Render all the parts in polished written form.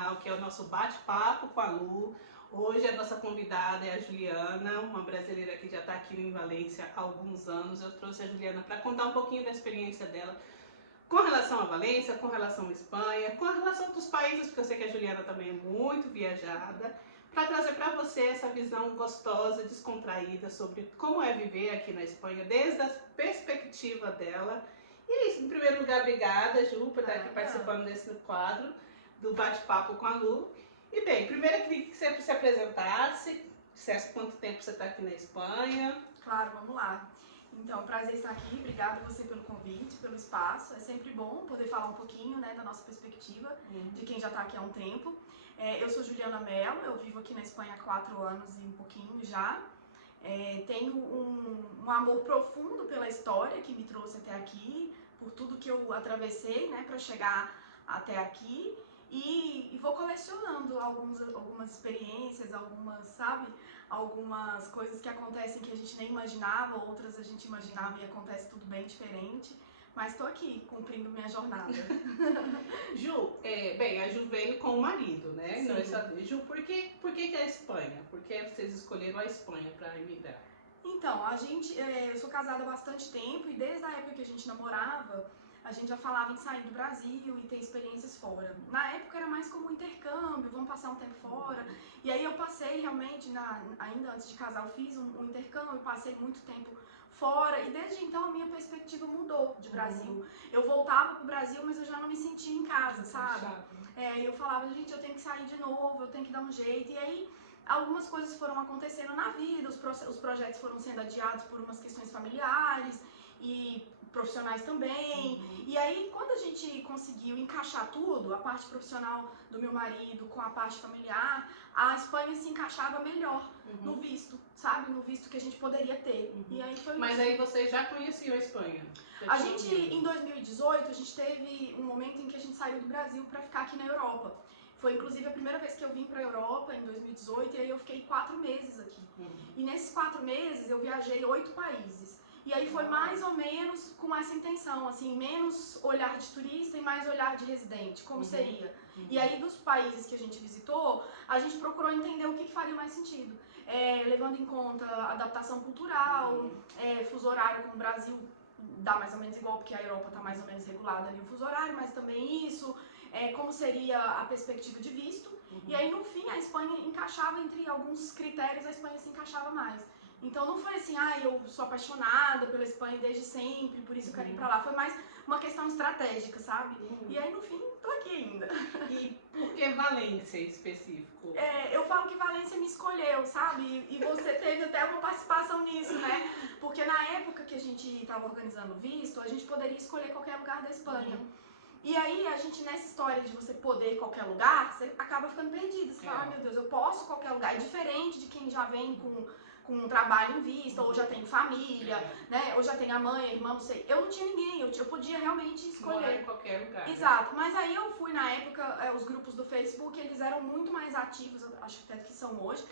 canal, que é o nosso bate-papo com a Lu. Hoje a nossa convidada é a Juliana, uma brasileira que já está aqui em Valência há alguns anos. Eu trouxe a Juliana para contar um pouquinho da experiência dela com relação a Valência, com relação à Espanha, com relação a outros países, porque eu sei que a Juliana também é muito viajada, para trazer para você essa visão gostosa, descontraída sobre como é viver aqui na Espanha, desde a perspectiva dela. E é isso, em primeiro lugar, obrigada, Ju, por estar aqui participando desse quadro do bate-papo com a Lu. E bem, primeiro eu queria que você se apresentasse, dissesse quanto tempo você está aqui na Espanha. Claro, vamos lá. Então, prazer estar aqui, obrigada a você pelo convite, pelo espaço. É sempre bom poder falar um pouquinho, né, da nossa perspectiva, de quem já está aqui há um tempo. Eu sou Juliana Mello, eu vivo aqui na Espanha há 4 anos e um pouquinho já. Tenho um amor profundo pela história que me trouxe até aqui, por tudo que eu atravessei, né, para chegar até aqui. E vou colecionando algumas experiências, algumas coisas que acontecem que a gente nem imaginava, outras a gente imaginava e acontece tudo bem diferente. Mas estou aqui, cumprindo minha jornada. Ju, bem, a Ju veio com o marido, né? Sim. Ju, por que a Espanha? Por que vocês escolheram a Espanha para emigrar? Então, eu sou casada há bastante tempo e desde a época que a gente namorava, a gente já falava em sair do Brasil e ter experiências fora. Na época era mais como intercâmbio, vamos passar um tempo fora. E aí eu passei realmente, ainda antes de casar, eu fiz um intercâmbio, passei muito tempo fora. E desde então a minha perspectiva mudou de Brasil. Eu voltava pro Brasil, mas eu já não me sentia em casa, sabe? Eu falava, gente, eu tenho que sair de novo, eu tenho que dar um jeito. E aí algumas coisas foram acontecendo na vida, os projetos foram sendo adiados por umas questões familiares e profissionais também. E aí, quando a gente conseguiu encaixar tudo, a parte profissional do meu marido com a parte familiar, a Espanha se encaixava melhor no visto, sabe? No visto que a gente poderia ter. E aí foi Mas isso. aí vocês já conheciam a Espanha? Em 2018, a gente teve um momento em que a gente saiu do Brasil para ficar aqui na Europa. Foi inclusive a primeira vez que eu vim para a Europa, em 2018, e aí eu fiquei 4 meses aqui. E nesses 4 meses eu viajei 8 países. E aí foi mais ou menos com essa intenção, assim, menos olhar de turista e mais olhar de residente, como seria. E aí dos países que a gente visitou, a gente procurou entender o que faria mais sentido. Levando em conta adaptação cultural, fuso horário com o Brasil dá mais ou menos igual, porque a Europa está mais ou menos regulada ali o fuso horário, mas também isso, como seria a perspectiva de visto. E aí no fim a Espanha encaixava entre alguns critérios, a Espanha se encaixava mais. Então não foi assim, eu sou apaixonada pela Espanha desde sempre, por isso eu quero ir pra lá. Foi mais uma questão estratégica, sabe? E aí no fim, tô aqui ainda. E por que Valência em específico? Eu falo que Valência me escolheu, sabe? E você teve até uma participação nisso, né? Porque na época que a gente tava organizando o visto, a gente poderia escolher qualquer lugar da Espanha. E aí, a gente, nessa história de você poder qualquer lugar, você acaba ficando perdido. Você fala, meu Deus, eu posso qualquer lugar. É diferente de quem já vem com um trabalho em vista, ou já tem família, né? Ou já tem a mãe, a irmã, não sei. Eu não tinha ninguém, eu podia realmente escolher. Morar em qualquer lugar. Exato. Mas aí eu fui, na época, os grupos do Facebook, eles eram muito mais ativos, acho até que são hoje.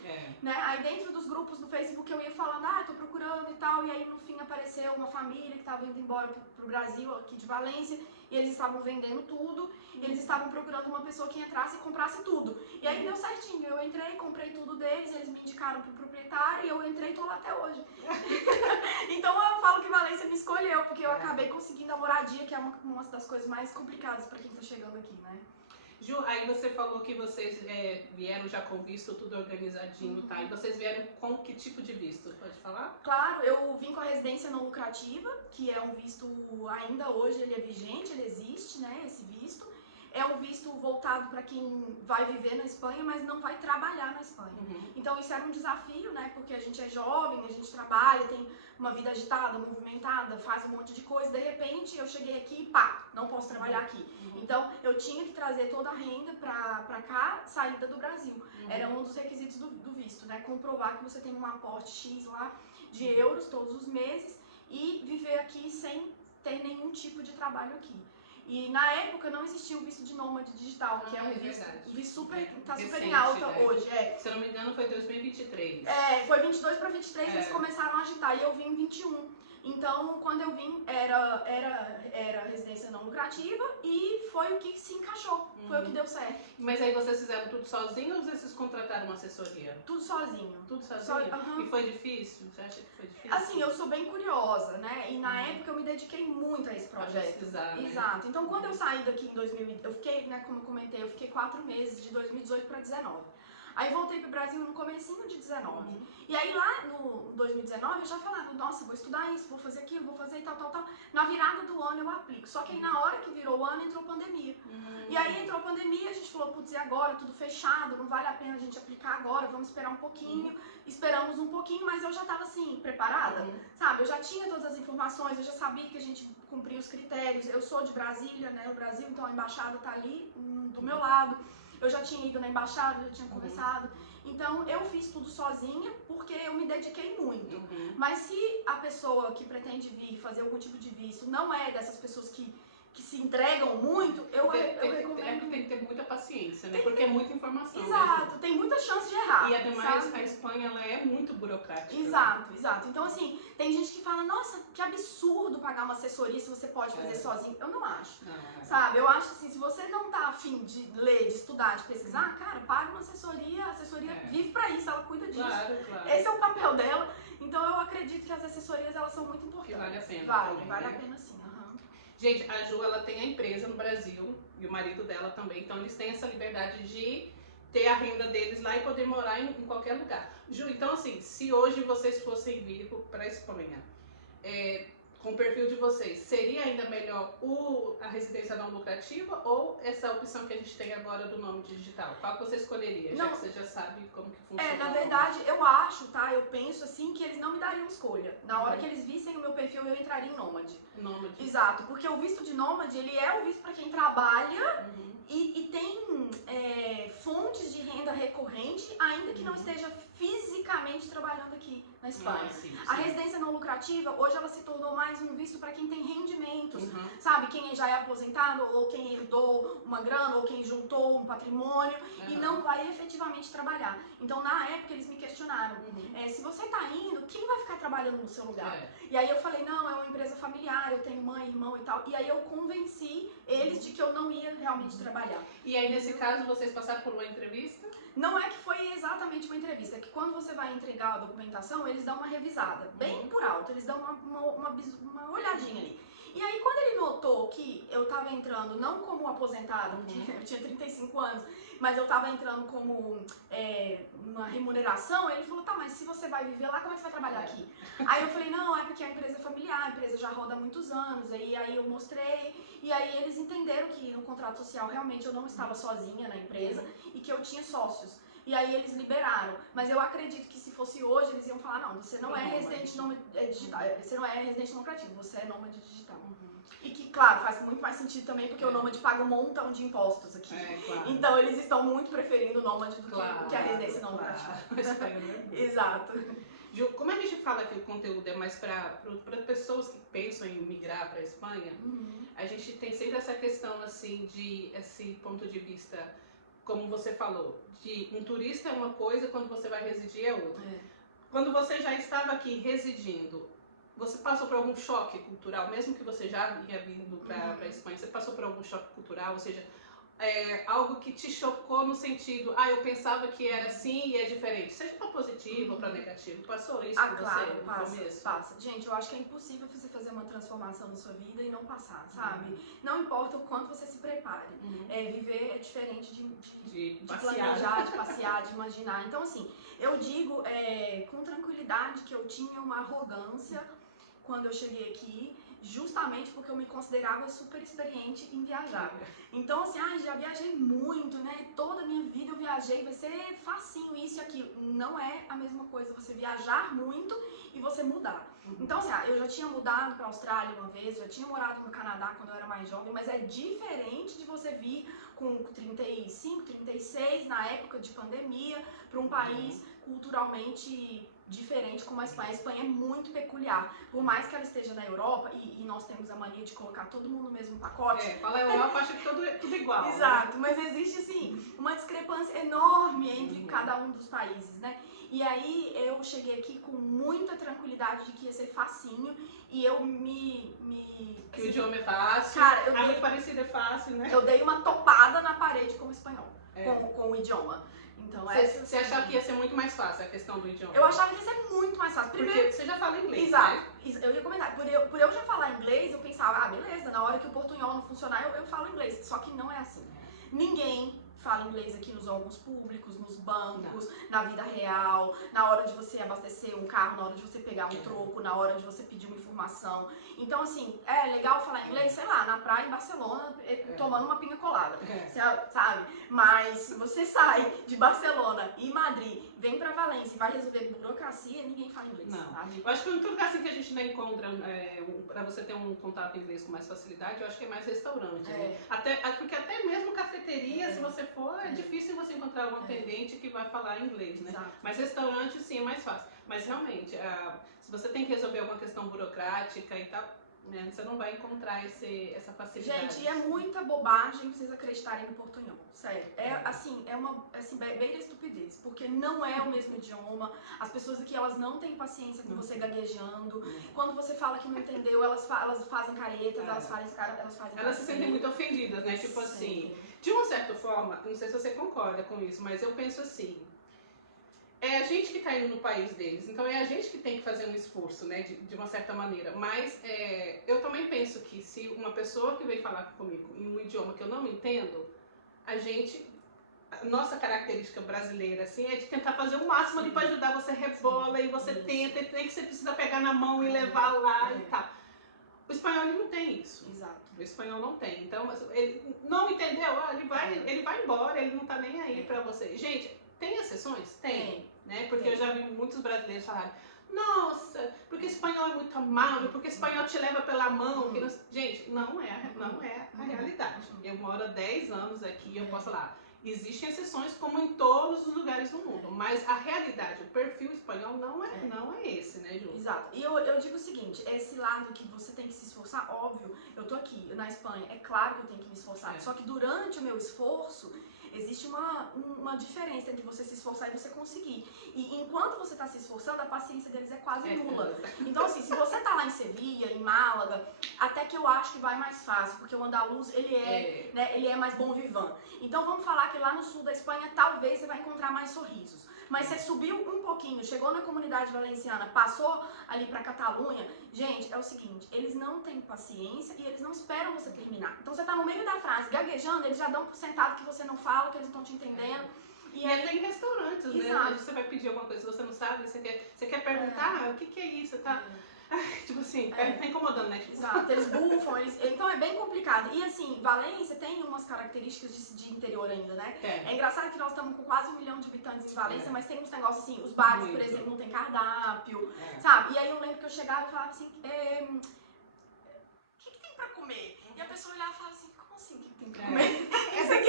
Né? Aí dentro dos grupos do Facebook eu ia falando, tô procurando e tal. E aí no fim apareceu uma família que estava indo embora pro Brasil, aqui de Valência. E eles estavam vendendo tudo, e eles estavam procurando uma pessoa que entrasse e comprasse tudo. E aí deu certinho, eu entrei, comprei tudo deles, eles me indicaram pro proprietário e eu entrei e tô lá até hoje. Então eu falo que Valência me escolheu, porque eu acabei conseguindo a moradia, que é uma das coisas mais complicadas para quem tá chegando aqui, né? Ju, aí você falou que vocês vieram já com visto tudo organizadinho, tá? E vocês vieram com que tipo de visto? Pode falar? Claro, eu vim com a residência não lucrativa, que é um visto, ainda hoje ele é vigente, ele existe, né, esse visto. É um visto voltado para quem vai viver na Espanha, mas não vai trabalhar na Espanha. Então isso era um desafio, né? Porque a gente é jovem, a gente trabalha, tem uma vida agitada, movimentada, faz um monte de coisa. De repente eu cheguei aqui e não posso trabalhar aqui. Então eu tinha que trazer toda a renda para cá, saída do Brasil. Era um dos requisitos do visto, né? Comprovar que você tem um aporte X lá de euros todos os meses e viver aqui sem ter nenhum tipo de trabalho aqui. E na época não existia o visto de nômade digital, que é um visto super, tá super em alta hoje. Se eu não me engano foi 2023. Foi 22 para 23 eles começaram a agitar e eu vim em 21. Então, quando eu vim, era residência não lucrativa e foi o que se encaixou, foi o que deu certo. Mas aí vocês fizeram tudo sozinhos ou vocês contrataram uma assessoria? Tudo sozinho. Tudo sozinho? E foi difícil? Você acha que foi difícil? Assim, eu sou bem curiosa, né? E na época eu me dediquei muito a esse projeto. Né? Exato. Então, quando eu saí daqui em 2000, eu fiquei, né, como eu comentei, eu fiquei 4 meses, de 2018 para 2019. Aí voltei pro Brasil no comecinho de 19. E aí lá no 2019 eu já falava, nossa, vou estudar isso, vou fazer aquilo, vou fazer tal. Na virada do ano eu aplico. Só que aí na hora que virou o ano entrou pandemia. E aí entrou pandemia, a gente falou, putz, e agora? Tudo fechado, não vale a pena a gente aplicar agora, vamos esperar um pouquinho. Esperamos um pouquinho, mas eu já tava assim, preparada, sabe? Eu já tinha todas as informações, eu já sabia que a gente cumpria os critérios. Eu sou de Brasília, né, o Brasil, então a embaixada tá ali do meu lado. Eu já tinha ido na embaixada, já tinha conversado. Então, eu fiz tudo sozinha porque eu me dediquei muito. Mas se a pessoa que pretende vir fazer algum tipo de visto não é dessas pessoas que se entregam muito, eu recomendo... É que tem que ter muita paciência, né? Porque é muita informação. Exato, mesmo. Tem muita chance de errar. E ademais, sabe? a Espanha, ela é muito burocrática. Exato. Então, assim, tem gente que fala, nossa, que absurdo pagar uma assessoria se você pode fazer sozinho. Eu não acho. Sabe? Eu acho assim, se você não tá afim de ler, de estudar, de pesquisar, cara, paga uma assessoria, a assessoria vive pra isso, ela cuida disso. Claro. Esse é o papel dela. Então, eu acredito que as assessorias, elas são muito importantes. Que vale a pena. Vale a pena sim. Gente, a Ju, ela tem a empresa no Brasil e o marido dela também, então eles têm essa liberdade de ter a renda deles lá e poder morar em qualquer lugar. Ju, então assim, se hoje vocês fossem vir para a Espanha, com o perfil de vocês, seria ainda melhor a residência não lucrativa ou essa opção que a gente tem agora do nome digital? Qual que você escolheria, já que você já sabe como que funciona? Na verdade, eu acho, tá? Eu penso assim que eles não me dariam escolha. Na hora que eles vissem o meu perfil, eu entraria em nômade. Exato, porque o visto de nômade, ele é o visto para quem trabalha e tem fontes de renda recorrente, ainda que não esteja fisicamente trabalhando aqui na Espanha. Sim. A residência não lucrativa, hoje ela se tornou mais um visto para quem tem rendimentos, sabe? Quem já é aposentado, ou quem herdou uma grana, ou quem juntou um patrimônio e não vai efetivamente trabalhar. Então, na época, eles me questionaram, se você tá indo, quem vai ficar trabalhando no seu lugar? E aí eu falei, não, é uma empresa familiar, eu tenho mãe, irmão e tal. E aí eu convenci eles de que eu não ia realmente trabalhar. E aí, nesse caso, vocês passaram por uma entrevista? Não é que foi exatamente uma entrevista, é que quando você vai entregar a documentação, eles dão uma revisada, bem por alto, eles dão uma olhadinha ali. E aí, quando ele notou que eu tava entrando não como aposentada, porque eu tinha 35 anos, mas eu tava entrando como uma remuneração, ele falou, tá, mas se você vai viver lá, como é que você vai trabalhar aqui? Aí eu falei, não, é porque a empresa é familiar, a empresa já roda há muitos anos, aí eu mostrei, e aí eles entenderam que no contrato social realmente eu não estava sozinha na empresa e que eu tinha sócios. E aí eles liberaram. Mas eu acredito que se fosse hoje, eles iam falar, não, você não é residente digital, você não é residente não lucrativo, você é nômade digital. E que, claro, faz muito mais sentido também, porque o nômade paga um montão de impostos aqui. Claro. Então eles estão muito preferindo o nômade do que a residência não lucrativa. Exato. Ju, como a gente fala que o conteúdo é mais para pessoas que pensam em migrar para a Espanha, a gente tem sempre essa questão assim de esse ponto de vista, como você falou, de um turista é uma coisa, quando você vai residir é outra. Quando você já estava aqui residindo, você passou por algum choque cultural, mesmo que você já vinha vindo para a Espanha, você passou por algum choque cultural, ou seja, algo que te chocou no sentido, eu pensava que era assim e é diferente, seja para positivo ou para negativo, passou isso por você no começo? Passa. Gente, eu acho que é impossível você fazer uma transformação na sua vida e não passar, sabe? Não importa o quanto você se prepare. Viver é diferente de planejar, de passear, de imaginar. Então, assim, eu digo com tranquilidade que eu tinha uma arrogância quando eu cheguei aqui, justamente porque eu me considerava super experiente em viajar. Então, assim, já viajei muito, né? Toda a minha vida eu viajei, vai ser facinho isso e aquilo. Não é a mesma coisa você viajar muito e você mudar. Então, assim, eu já tinha mudado para a Austrália uma vez, já tinha morado no Canadá quando eu era mais jovem, mas é diferente de você vir com 35, 36, na época de pandemia, para um país culturalmente diferente como a Espanha. A Espanha é muito peculiar. Por mais que ela esteja na Europa, e nós temos a mania de colocar todo mundo no mesmo pacote. Fala Europa, acha que tudo igual. Exato, mas existe, assim, uma discrepância enorme entre cada um dos países, né? E aí eu cheguei aqui com muita tranquilidade de que ia ser facinho e eu Que o idioma é fácil, cara, muito parecido é fácil, né? Eu dei uma topada na parede com o espanhol, com o idioma. Então, você achava que ia ser muito mais fácil a questão do idioma? Eu achava que ia ser muito mais fácil. Primeiro, porque você já fala inglês, exato, né? Eu ia comentar. Por eu já falar inglês, eu pensava, beleza, na hora que o portunhol não funcionar, eu falo inglês. Só que não é assim. Ninguém fala inglês aqui nos órgãos públicos, nos bancos, na vida real, na hora de você abastecer um carro, na hora de você pegar um troco, na hora de você pedir uma informação. Então, assim, é legal falar inglês, sei lá, na praia em Barcelona, tomando uma pinga colada, sabe? Mas se você sai de Barcelona e Madrid, vem pra Valência e vai resolver burocracia, ninguém fala inglês. Não. Sabe? Eu acho que o único lugar assim que a gente não encontra pra você ter um contato em inglês com mais facilidade, eu acho que é mais restaurante, né? Porque até mesmo cafeteria, se você for, é difícil você encontrar um atendente que vai falar inglês, né? Exato. Mas restaurante sim é mais fácil. Mas realmente, se você tem que resolver alguma questão burocrática e tal, né, você não vai encontrar essa facilidade. Gente, e é muita bobagem vocês acreditarem no portunhol. Sério. Beira estupidez. Porque não é o mesmo idioma. As pessoas aqui, elas não têm paciência com você gaguejando. Quando você fala que não entendeu, elas fazem caretas, elas fazem Elas se sentem muito ofendidas, né? Tipo assim, de uma certa forma, não sei se você concorda com isso, mas eu penso assim, é a gente que está indo no país deles, então é a gente que tem que fazer um esforço, né, de uma certa maneira. Mas eu também penso que se uma pessoa que vem falar comigo em um idioma que eu não entendo, a nossa característica brasileira, assim, é de tentar fazer o máximo ali para ajudar, você rebola e você tenta, e tem que você precisa pegar na mão e levar lá e tal. O espanhol ele não tem isso. Exato. O espanhol não tem. Então, ele não entendeu, ele vai embora, ele não tá nem aí pra você. Gente, tem exceções? Tem. Né? Porque eu já vi muitos brasileiros falarem, nossa, porque espanhol é muito amável, porque espanhol te leva pela mão. Gente, não é a realidade. Eu moro há 10 anos aqui e eu posso falar, existem exceções como em todos os lugares do mundo, mas a realidade, o perfil espanhol não é esse, né, Ju? Exato. E eu digo o seguinte, esse lado que você tem que se esforçar, óbvio, eu tô aqui na Espanha, é claro que eu tenho que me esforçar, só que durante o meu esforço, existe uma diferença entre você se esforçar e você conseguir. E enquanto você tá se esforçando, a paciência deles é quase nula. Então, assim, se você tá lá em Sevilha, em Málaga, até que eu acho que vai mais fácil, porque o andaluz, ele é mais bom vivant. Então, vamos falar que lá no sul da Espanha, talvez você vai encontrar mais sorrisos. Mas você subiu um pouquinho, chegou na comunidade valenciana, passou ali pra Catalunha, gente, é o seguinte, eles não têm paciência e eles não esperam você terminar. Então você tá no meio da frase, gaguejando, eles já dão por sentado que você não fala, que eles não estão te entendendo. E aí tem restaurantes, né? Você vai pedir alguma coisa, se você não sabe, você quer perguntar, o que é isso, tá? Tipo assim, tá incomodando, né? Tipo... Exato, eles bufam, então é bem complicado. E assim, Valência tem umas características de interior ainda, né? É engraçado que nós estamos com quase 1 milhão de habitantes em Valência, mas tem uns negócios assim, os bares, por exemplo, não tem cardápio, sabe? E aí eu lembro que eu chegava e falava assim, o que tem pra comer? E a pessoa olhava e falava assim, como assim o que tem pra comer? Isso aqui.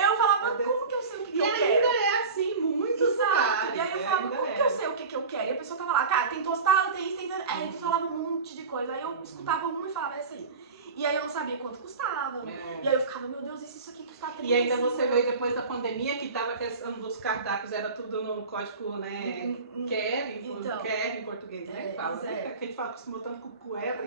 Eu falava, como que eu sei o que eu quero? E ainda é assim, muitos lugares. E aí eu falava, como que eu sei o que eu quero? E a pessoa tava lá, cara, tem tostada, tem isso, tem... Aí ele falava um monte de coisa. Aí eu escutava uma e falava, essa aí. E aí eu não sabia quanto custava. E aí eu ficava, meu Deus, isso aqui custa 30. E ainda você veio depois da pandemia, que tava a questão dos cardápios, era tudo no código, né? QR, então, QR em português, né? Que a gente fala, acostumou tanto com o QR.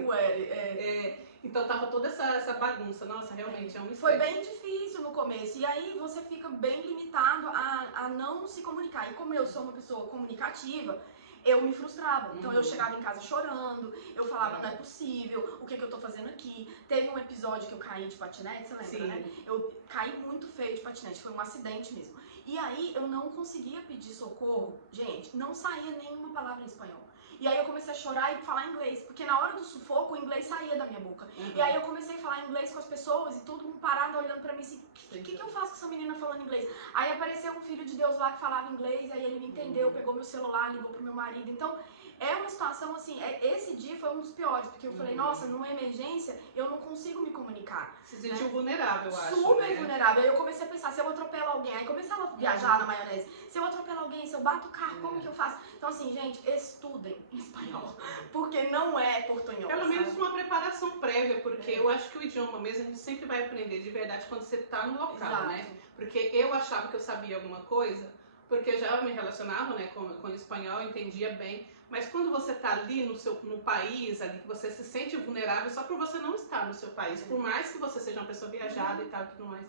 Então tava toda essa bagunça. Nossa, realmente é um estresse. Foi bem difícil no começo. E aí você fica bem limitado a não se comunicar. E como eu sou uma pessoa comunicativa, eu me frustrava. Então eu chegava em casa chorando, eu falava, não é possível, o que eu tô fazendo aqui? Teve um episódio que eu caí de patinete, você lembra, né? Eu caí muito feio de patinete, foi um acidente mesmo. E aí eu não conseguia pedir socorro, gente, não saía nenhuma palavra em espanhol. E aí eu comecei a chorar e falar inglês, porque na hora do sufoco o inglês saía da minha boca. E aí eu comecei a falar inglês com as pessoas e todo mundo parado olhando pra mim assim, o que eu faço com essa menina falando inglês? Aí apareceu um filho de Deus lá que falava inglês, aí ele me entendeu, pegou meu celular, ligou pro meu marido. Então é uma situação assim, esse dia foi um dos piores, porque eu falei, nossa, numa emergência eu não consigo me comunicar. Se sentiu vulnerável, eu acho. Super vulnerável. Aí eu comecei a pensar, se eu atropelo alguém, aí começava a viajar na maionese. Se eu atropelo alguém, se eu bato o carro, como que eu faço? Então assim, gente, estudem espanhol, porque não é portunhol. Pelo menos uma preparação prévia, porque eu acho que o idioma mesmo a gente sempre vai aprender de verdade quando você tá no local, né? Porque eu achava que eu sabia alguma coisa porque eu já me relacionava, né, com o espanhol, entendia bem. Mas quando você está ali no país, ali que você se sente vulnerável só por você não estar no seu país, por mais que você seja uma pessoa viajada e tal, tudo mais,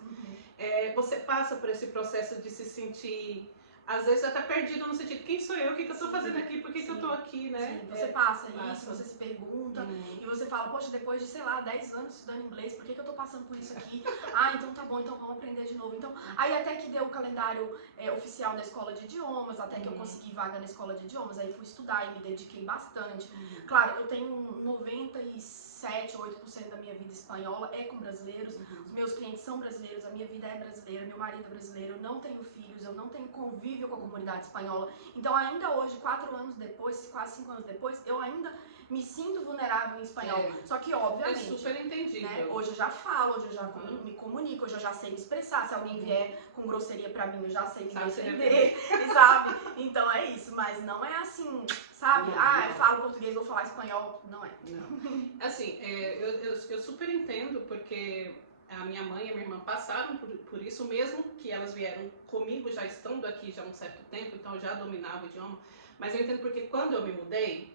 você passa por esse processo de se sentir, às vezes até perdido no sentido, quem sou eu, o que eu estou fazendo aqui, por que eu estou aqui, né? Sim, você passa isso, você se pergunta, e você fala, poxa, depois de, sei lá, 10 anos estudando inglês, por que eu tô passando por isso aqui? Ah, então tá bom, então vamos aprender de novo. Então, aí até que deu o calendário oficial da escola de idiomas, até que eu consegui vaga na escola de idiomas, aí fui estudar e me dediquei bastante. Claro, eu tenho 97, 8% da minha vida espanhola é com brasileiros, os meus clientes são brasileiros, a minha vida é brasileira, meu marido é brasileiro, eu não tenho filhos, eu não tenho convívio com a comunidade espanhola. Então ainda hoje, 4 anos depois, quase 5 anos depois, eu ainda me sinto vulnerável em espanhol. Só que, obviamente, é super entendível. Né, hoje eu já falo, hoje eu já me comunico, hoje eu já sei me expressar. Se alguém vier com grosseria pra mim, eu já sei me defender, sabe? Então é isso, mas não é assim, sabe? Eu falo português, vou falar espanhol, não é. Não. Assim, eu super entendo, porque a minha mãe e a minha irmã passaram por isso, mesmo que elas vieram comigo já estando aqui já há um certo tempo, então eu já dominava o idioma. Mas eu entendo porque quando eu me mudei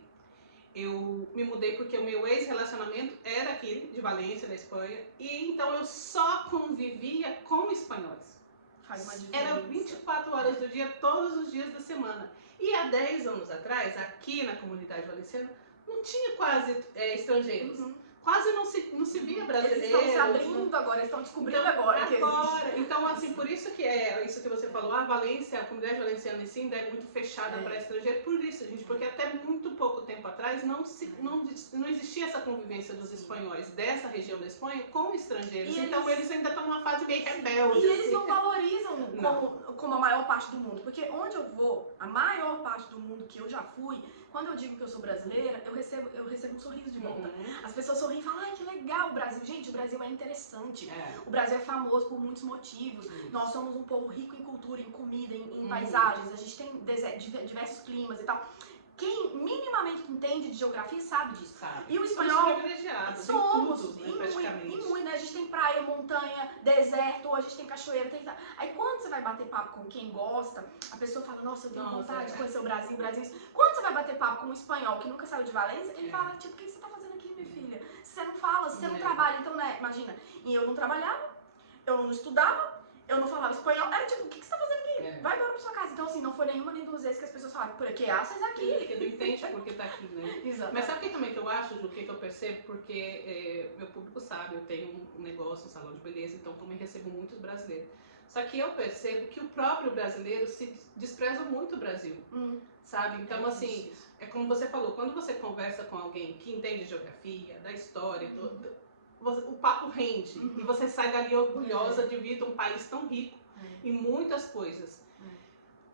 porque o meu ex-relacionamento era aqui de Valência, na Espanha, e então eu só convivia com espanhóis. Faz uma diferença. Era 24 horas do dia, todos os dias da semana. E há 10 anos atrás, aqui na comunidade valenciana, não tinha quase estrangeiros. Quase não se via brasileiros. Eles estão se abrindo agora, eles estão descobrindo agora que existe. Então, assim, por isso que é isso que você falou, a Valência, a comunidade valenciana em si ainda é muito fechada para estrangeiro, por isso, gente, porque até muito pouco tempo atrás não existia essa convivência dos espanhóis dessa região da Espanha com estrangeiros, então eles ainda estão numa fase meio rebelde. E eles não valorizam como a maior parte do mundo, porque onde eu vou, a maior parte do mundo que eu já fui, quando eu digo que eu sou brasileira, eu recebo um sorriso de volta. As pessoas sorriem e falam, ai, que legal o Brasil. Gente, o Brasil é interessante. O Brasil é famoso por muitos motivos. Nós somos um povo rico em cultura, em comida, em paisagens. A gente tem diversos climas e tal. Quem minimamente entende de geografia sabe disso. E o espanhol... Somos praticamente. E muito, né? A gente tem praia, montanha, deserto, a gente tem cachoeira, tem... Aí quando você vai bater papo com quem gosta, a pessoa fala, nossa, eu tenho vontade de conhecer o Brasil, Quando você vai bater papo com um espanhol que nunca saiu de Valência, ele fala, tipo, o que você tá fazendo aqui, minha filha? Se você não fala, se você não trabalha, então, né? Imagina. E eu não trabalhava, eu não estudava, eu não falava espanhol. Era tipo, o que você tá fazendo aqui? Vai embora pra sua casa. Então, assim, não foi nenhuma nem duas vezes que as pessoas falaram, por que vocês aqui? Porque não entende porque tá aqui, né? Exato. Mas sabe o que também que eu acho, Ju, o que eu percebo? Porque meu público sabe, eu tenho um negócio, um salão de beleza, então também recebo muitos brasileiros. Só que eu percebo que o próprio brasileiro se despreza muito o Brasil, sabe? Então, assim, é como você falou, quando você conversa com alguém que entende geografia, da história, o papo rende e você sai dali orgulhosa de vir de um país tão rico em muitas coisas.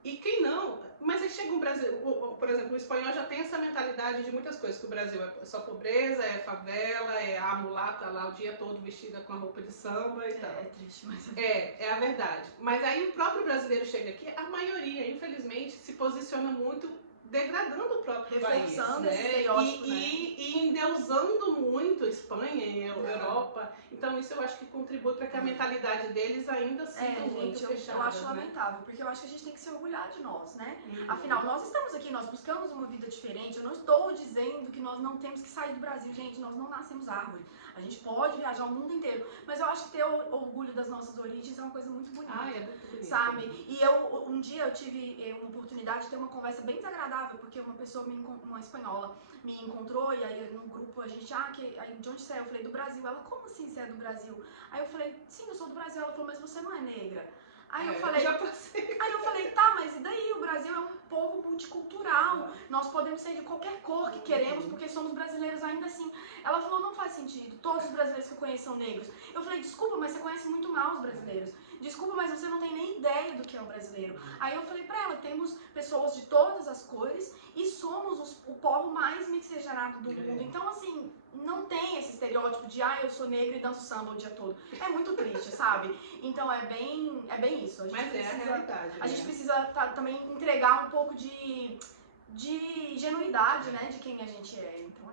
E quem não? Mas aí chega um brasileiro, por exemplo, o espanhol já tem essa mentalidade de muitas coisas, que o Brasil é só pobreza, é favela, é a mulata lá o dia todo vestida com a roupa de samba e tal. É triste, mas... É a verdade. Mas aí o próprio brasileiro chega aqui, a maioria, infelizmente, se posiciona muito degradando o próprio país, né? E endeusando muito Espanha e Europa. Então isso eu acho que contribui para que a mentalidade deles ainda sinta muito fechada. Eu acho lamentável, porque eu acho que a gente tem que se orgulhar de nós, né? Afinal, nós estamos aqui, nós buscamos uma vida diferente. Eu não estou dizendo que nós não temos que sair do Brasil, gente, nós não nascemos árvore. A gente pode viajar o mundo inteiro, mas eu acho que ter orgulho das nossas origens é uma coisa muito bonita. É muito bonito. Sabe? E um dia eu tive uma oportunidade de ter uma conversa bem desagradável, porque uma pessoa, uma espanhola, me encontrou e aí no grupo a gente, aí de onde você é? Eu falei, do Brasil. Ela, como assim você é do Brasil? Aí eu falei, sim, eu sou do Brasil. Ela falou, mas você não é negra. Aí eu falei, tá, mas e daí? O Brasil é um povo multicultural. Nós podemos ser de qualquer cor que queremos, porque somos brasileiros ainda assim. Ela falou, não faz sentido. Todos os brasileiros que eu conheço são negros. Eu falei, desculpa, mas você conhece muito mal os brasileiros. Desculpa, mas você não tem nem ideia do que é um brasileiro. Aí eu falei pra ela, temos pessoas de todas as cores e somos o povo mais miscigenado do mundo. Então, assim, não tem esse estereótipo de, eu sou negra e danço samba o dia todo. É muito triste, sabe? Então, é bem isso. Mas é a realidade. A gente precisa também entregar um pouco de genuidade, né, de quem a gente é. Então,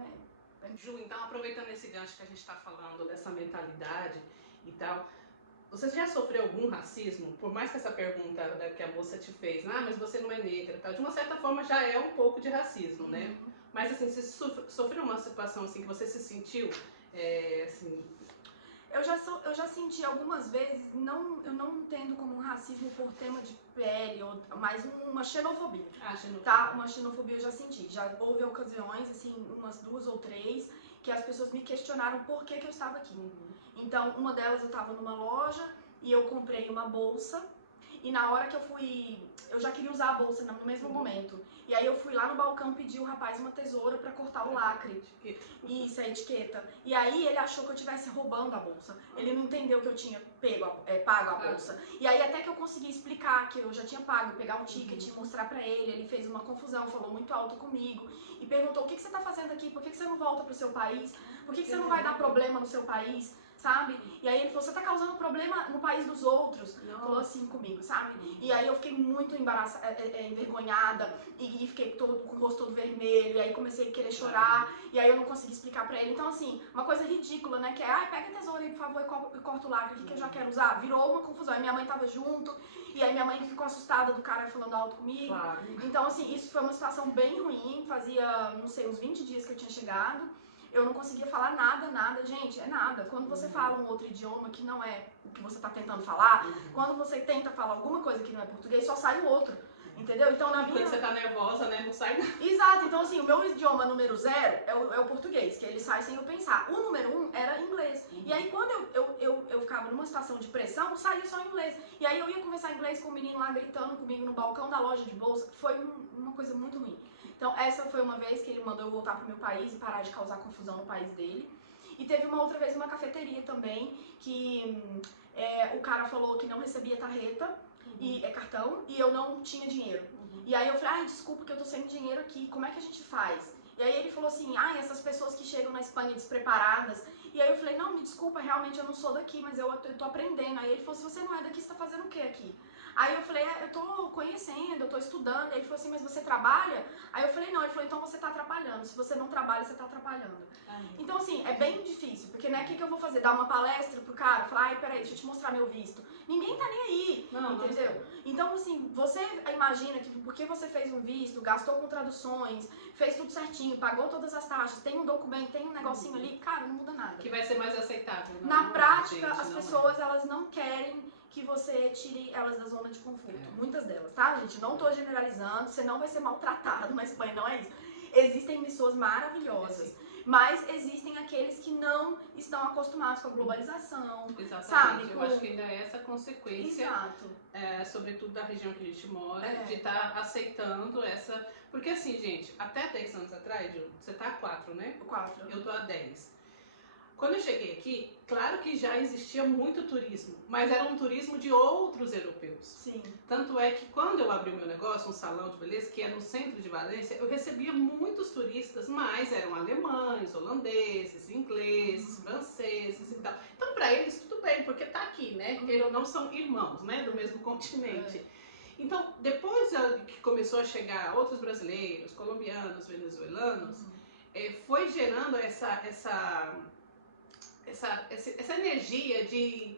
Ju, então, aproveitando esse gancho que a gente tá falando, dessa mentalidade e tal, você já sofreu algum racismo? Por mais que essa pergunta que a moça te fez, mas você não é negra, tá? De uma certa forma já é um pouco de racismo, né? Mas assim, você sofreu uma situação assim que você se sentiu, assim... Eu já senti algumas vezes, eu não entendo como um racismo por tema de pele, mas uma xenofobia. Xenofobia. Tá? Uma xenofobia eu já senti. Já houve ocasiões, assim, umas 2 ou 3, que as pessoas me questionaram por que eu estava aqui. Então, uma delas eu estava numa loja e eu comprei uma bolsa. E na hora que eu fui, eu já queria usar a bolsa no mesmo momento. E aí eu fui lá no balcão pedir o rapaz uma tesoura pra cortar o lacre. Isso, a etiqueta. E aí ele achou que eu estivesse roubando a bolsa. Ele não entendeu que eu tinha pago a bolsa. E aí até que eu consegui explicar que eu já tinha pago, pegar um ticket e mostrar pra ele, ele fez uma confusão, falou muito alto comigo. E perguntou, o que você tá fazendo aqui? Por que você não volta pro seu país? Por que você não vai dar problema no seu país? Sabe? E aí ele falou, você tá causando problema no país dos outros. Falou assim comigo, sabe? E aí eu fiquei muito envergonhada e fiquei com o rosto todo vermelho. E aí comecei a querer chorar. E aí eu não consegui explicar pra ele. Então assim, uma coisa ridícula, né? Que é, pega a tesoura aí, por favor, e corta o lacre aqui que eu já quero usar. Virou uma confusão. Aí minha mãe tava junto. E aí minha mãe ficou assustada do cara falando alto comigo. Claro. Então assim, isso foi uma situação bem ruim. Fazia, não sei, uns 20 dias que eu tinha chegado. Eu não conseguia falar nada, gente, é nada. Quando você fala um outro idioma que não é o que você está tentando falar, quando você tenta falar alguma coisa que não é português, só sai o outro, entendeu? Então na minha... Quando você tá nervosa, né, não sai nada. Exato, então assim, o meu idioma número 0 é o português, que ele sai sem eu pensar. O número 1 era inglês. E aí quando eu ficava numa situação de pressão, saía só em inglês. E aí eu ia conversar em inglês com o menino lá gritando comigo no balcão da loja de bolsa. Foi uma coisa muito ruim. Então essa foi uma vez que ele mandou eu voltar pro meu país e parar de causar confusão no país dele. E teve uma outra vez numa cafeteria também, que o cara falou que não recebia tarjeta, cartão, e eu não tinha dinheiro. E aí eu falei, desculpa que eu tô sem dinheiro aqui, como é que a gente faz? E aí ele falou assim, essas pessoas que chegam na Espanha despreparadas. E aí eu falei, não, me desculpa, realmente eu não sou daqui, mas eu tô aprendendo. Aí ele falou, se você não é daqui, você tá fazendo o que aqui? Aí eu falei, eu tô conhecendo, eu tô estudando. Aí ele falou assim, mas você trabalha? Aí eu falei, não. Ele falou, então você tá atrapalhando. Se você não trabalha, você tá atrapalhando. Então assim, é bem difícil, porque né, o que eu vou fazer? Dar uma palestra pro cara? Falar, peraí, deixa eu te mostrar meu visto. Ninguém tá nem aí, entendeu? Então assim, você imagina que porque você fez um visto, gastou com traduções, fez tudo certinho, pagou todas as taxas, tem um documento, tem um negocinho ali, cara, não muda nada. Que vai ser mais aceitável. Na prática, as pessoas, elas não querem que você tire elas da zona de conforto. Muitas delas, tá, gente? Não tô generalizando, você não vai ser maltratado na Espanha, não é isso. Existem pessoas maravilhosas, mas existem aqueles que não estão acostumados com a globalização. Exatamente. Sabe? Eu acho que ainda é essa consequência, sobretudo da região que a gente mora, de estar aceitando essa... Porque assim, gente, até 10 anos atrás, Ju, você tá há 4, né? 4. Eu tô há 10. Quando eu cheguei aqui, claro que já existia muito turismo, mas era um turismo de outros europeus. Sim. Tanto é que quando eu abri o meu negócio, um salão de beleza, que é no centro de Valência, eu recebia muitos turistas, mas eram alemães, holandeses, ingleses, franceses e tal. Então para eles tudo bem, porque tá aqui, né? Eles não são irmãos, né? Do mesmo continente. Então, depois que começou a chegar outros brasileiros, colombianos, venezuelanos, foi gerando essa energia de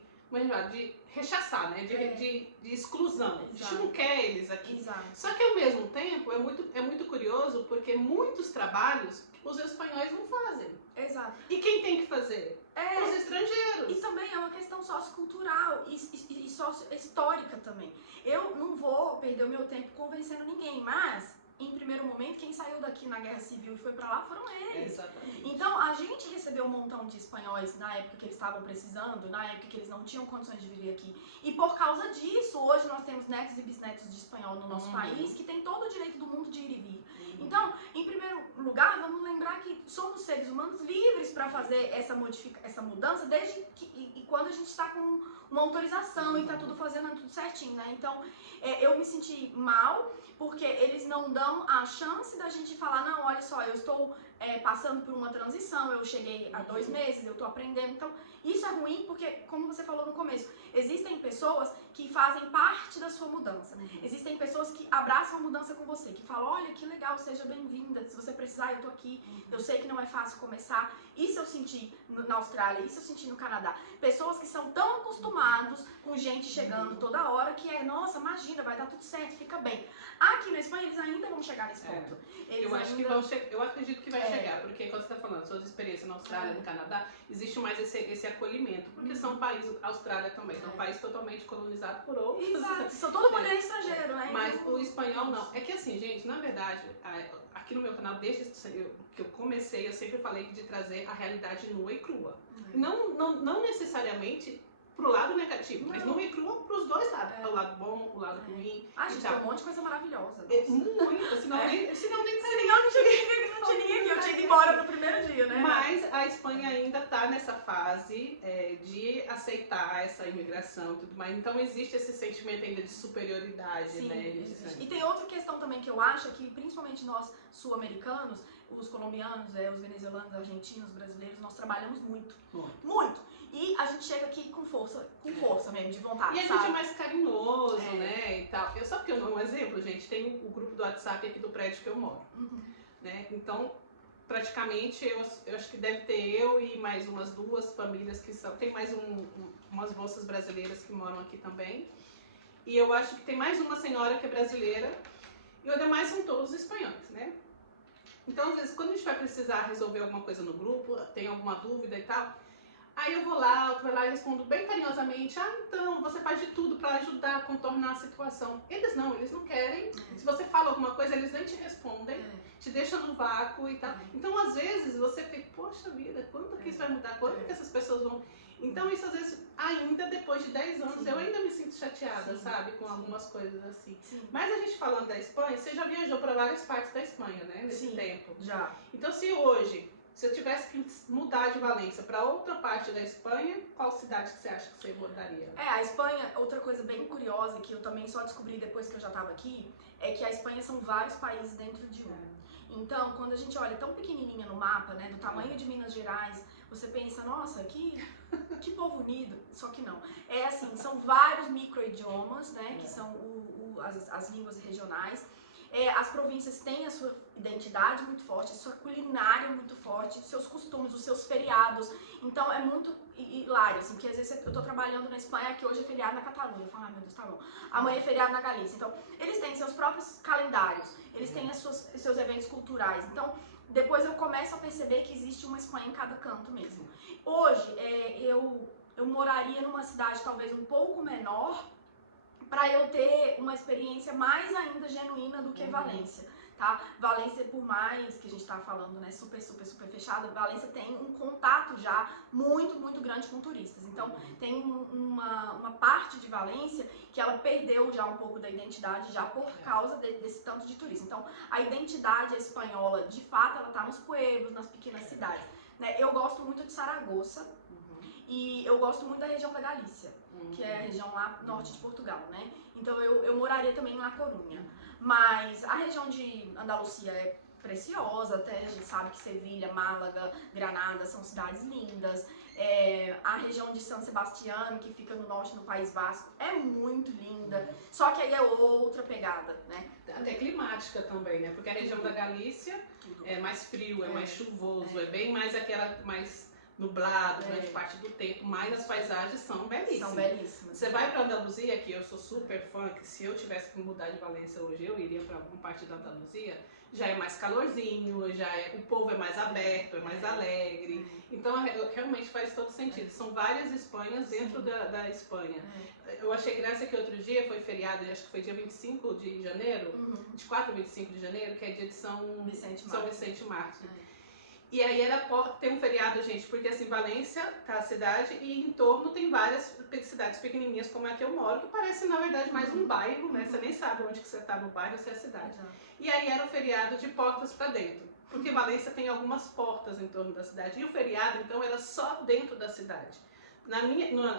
rechaçar, né? De exclusão. A gente não quer eles aqui. Exato. Só que ao mesmo tempo é muito curioso porque muitos trabalhos os espanhóis não fazem. Exato. E quem tem que fazer? Os estrangeiros. E também é uma questão sociocultural e histórica também. Eu não vou perder o meu tempo convencendo ninguém, mas em primeiro momento, quem saiu daqui na Guerra Civil e foi pra lá foram eles. Exatamente. Então, a gente recebeu um montão de espanhóis na época que eles estavam precisando, na época que eles não tinham condições de viver aqui. E por causa disso, hoje nós temos netos e bisnetos de espanhol no nosso país, que tem todo o direito do mundo de ir e vir. Então, em primeiro lugar, vamos lembrar que somos seres humanos livres para fazer essa mudança desde que quando a gente está com uma autorização e está tudo fazendo tudo certinho, né? Então, eu me senti mal porque eles não dão a chance da gente falar, não, olha só, eu estou passando por uma transição, eu cheguei há 2 meses, eu estou aprendendo. Então, isso é ruim porque, como você falou no começo, existem pessoas que fazem parte da sua mudança. Existem pessoas que abraçam a mudança com você, que falam, olha, que legal, seja bem-vinda, se você precisar, eu tô aqui, eu sei que não é fácil começar. Isso eu senti na Austrália, isso eu senti no Canadá. Pessoas que são tão acostumados com gente chegando toda hora que nossa, imagina, vai dar tudo certo, fica bem. Aqui na Espanha eles ainda vão chegar nesse ponto. Eu acredito que vai chegar, porque quando você está falando suas experiências na Austrália, no Canadá, existe mais esse acolhimento, porque são países, a Austrália também, são um país totalmente colonizado por outros. Exato, são todo mundo estrangeiro, né? Mas o espanhol não. É que assim, gente, na verdade, aqui no meu canal, desde que eu comecei, eu sempre falei de trazer a realidade nua e crua. Não necessariamente pro lado negativo, mas nua e crua pros dois lados. O lado bom, o lado ruim. Gente, tem um monte de coisa maravilhosa. Muito, senão nem não tinha ninguém aqui, eu tinha ido embora no primeiro dia, né? Mas a Espanha ainda tá nessa fase de aceitar essa imigração e tudo mais. Então existe esse sentimento ainda de superioridade, sim, né? E tem outra questão também que eu acho que, principalmente nós sul-americanos, os colombianos, os venezuelanos, argentinos, brasileiros, nós trabalhamos muito. Muito. E a gente chega aqui com força mesmo, de vontade, e a gente é mais carinhoso, né, e tal. Só porque eu dou um exemplo, gente, tem o grupo do WhatsApp aqui do prédio que eu moro, né? Então, praticamente, eu acho que deve ter eu e mais umas 2 famílias que são... Tem mais umas moças brasileiras que moram aqui também. E eu acho que tem mais uma senhora que é brasileira. E os demais são todos espanhóis, né? Então, às vezes, quando a gente vai precisar resolver alguma coisa no grupo, tem alguma dúvida e tal, aí eu vou lá e respondo bem carinhosamente, então, você faz de tudo para ajudar a contornar a situação. Eles não querem. Se você fala alguma coisa, eles nem te respondem, te deixam no vácuo e tal. Então, às vezes, você fica, poxa vida, quando que isso vai mudar? Quando que essas pessoas vão... Então, isso às vezes, ainda depois de 10 anos, eu ainda me sinto chateada, sabe? Com algumas coisas assim. Mas a gente falando da Espanha, você já viajou para várias partes da Espanha, né? Nesse tempo. Já. Então, se hoje, se eu tivesse que mudar de Valência para outra parte da Espanha, qual cidade que você acha que você mudaria? A Espanha, outra coisa bem curiosa, que eu também só descobri depois que eu já estava aqui, é que a Espanha são vários países dentro de um. Então, quando a gente olha tão pequenininha no mapa, né, do tamanho de Minas Gerais, você pensa, nossa, que povo unido, só que não. É assim, são vários micro-idiomas, né, que são as línguas regionais. As províncias têm a sua identidade muito forte, a sua culinária muito forte, seus costumes, os seus feriados. Então é muito hilário, assim, porque às vezes eu tô trabalhando na Espanha, que hoje é feriado na Catalunha. Eu falo, meu Deus, tá bom. Amanhã é feriado na Galícia. Então, eles têm seus próprios calendários, eles têm seus eventos culturais. Então, depois eu começo a perceber que existe uma Espanha em cada canto mesmo. Hoje, eu moraria numa cidade talvez um pouco menor, para eu ter uma experiência mais ainda genuína do que Valência, tá? Valência, por mais que a gente tá falando, né, super fechada, Valência tem um contato já muito grande com turistas. Então, tem uma parte de Valência que ela perdeu já um pouco da identidade já por causa desse tanto de turista. Então, a identidade espanhola, de fato, ela tá nos pueblos, nas pequenas cidades, né? Eu gosto muito de Saragoça e eu gosto muito da região da Galícia, que é a região lá norte de Portugal, né? Então eu moraria também em La Coruña. Mas a região de Andalucia é preciosa, até a gente sabe que Sevilha, Málaga, Granada são cidades lindas. A região de San Sebastián, que fica no norte do País Basco, é muito linda. Só que aí é outra pegada, né? Até climática também, né? Porque a região da Galícia é mais frio, é mais chuvoso, é bem mais aquela mais nublado grande parte do tempo, mas as paisagens são belíssimas. São belíssimas. Você vai para Andaluzia, que eu sou super fã, que se eu tivesse que mudar de Valência hoje, eu iria para uma parte da Andaluzia, já é mais calorzinho, o povo é mais aberto, é mais alegre. Então realmente faz todo sentido. São várias Espanhas dentro da Espanha. Eu achei graça que outro dia foi feriado, acho que foi dia 25 de janeiro, 24 ou 25 de janeiro, que é dia de São Vicente Mártir. E aí tem um feriado, gente, porque assim, Valência tá a cidade e em torno tem várias cidades pequenininhas como a que eu moro, que parece na verdade mais um bairro, né? Você nem sabe onde que você tá no bairro, se é a cidade. E aí era o feriado de portas para dentro, porque Valência tem algumas portas em torno da cidade. E o feriado, então, era só dentro da cidade.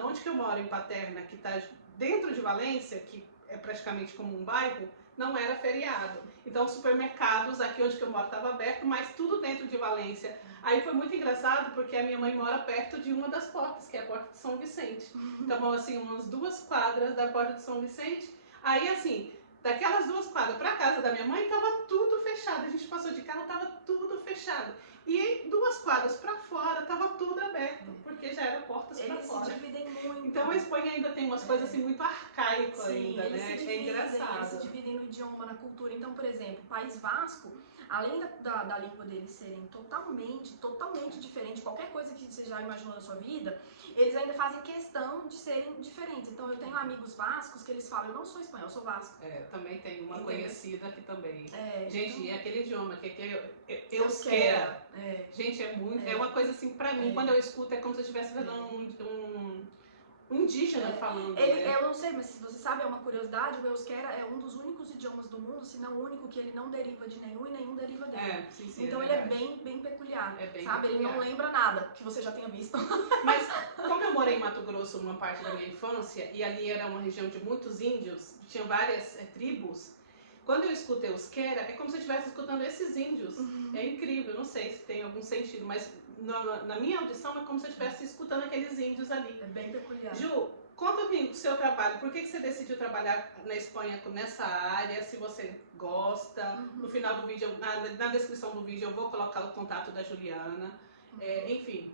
Onde que eu moro, em Paterna, que tá dentro de Valência, que é praticamente como um bairro, não era feriado. Então, os supermercados aqui onde que eu moro estavam abertos, mas tudo dentro de Valência. Aí foi muito engraçado porque a minha mãe mora perto de uma das portas, que é a Porta de São Vicente. Então, assim, umas 2 quadras da Porta de São Vicente. Aí, assim, daquelas 2 quadras para casa da minha mãe, tava tudo fechado. A gente passou de carro, tava tudo fechado. E 2 quadras para fora tava tudo aberto, porque já era portas para fora. Eles se dividem muito. Então a Espanha ainda tem umas coisas assim muito arcaicas ainda, eles né? se dividem, É engraçado. Eles se dividem no idioma, na cultura. Então, por exemplo, o País Vasco, além da língua deles serem totalmente diferente, qualquer coisa que você já imaginou na sua vida, eles ainda fazem questão de serem diferentes. Então eu tenho amigos vascos que eles falam, eu não sou espanhol, eu sou vasco. Também tem uma conhecida que também. Gente, então, é aquele idioma que é euskera. Gente, é uma coisa assim, pra mim, quando eu escuto, é como se eu estivesse vendo um indígena falando. Eu não sei, mas se você sabe, é uma curiosidade, o euskera é um dos únicos idiomas do mundo, se não o único, que ele não deriva de nenhum e nenhum deriva dele. Sim, então ele é bem peculiar, sabe? Peculiar. Ele não lembra nada que você já tenha visto. Mas como eu morei em Mato Grosso uma parte da minha infância, e ali era uma região de muitos índios, tinha várias tribos, quando eu escuto euskera, é como se eu estivesse escutando esses índios. É incrível, não sei se tem algum sentido, mas na minha audição é como se eu estivesse escutando aqueles índios ali. É bem peculiar. Ju, conta um pouquinho do seu trabalho. Por que você decidiu trabalhar na Espanha nessa área? Se você gosta. No final do vídeo, na descrição do vídeo, eu vou colocar o contato da Juliana. Enfim.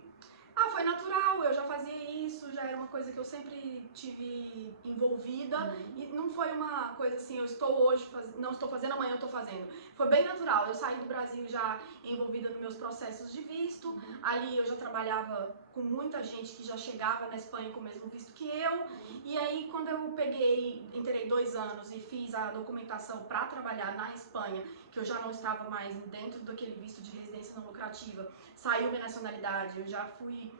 Foi natural, eu já fazia isso, já era uma coisa que eu sempre tive envolvida e não foi uma coisa assim, eu estou hoje, não estou fazendo, amanhã eu estou fazendo. Foi bem natural, eu saí do Brasil já envolvida nos meus processos de visto, ali eu já trabalhava com muita gente que já chegava na Espanha com o mesmo visto que eu, e aí quando eu entrei 2 anos e fiz a documentação para trabalhar na Espanha, que eu já não estava mais dentro daquele visto de residência não lucrativa, saiu minha nacionalidade, eu já fui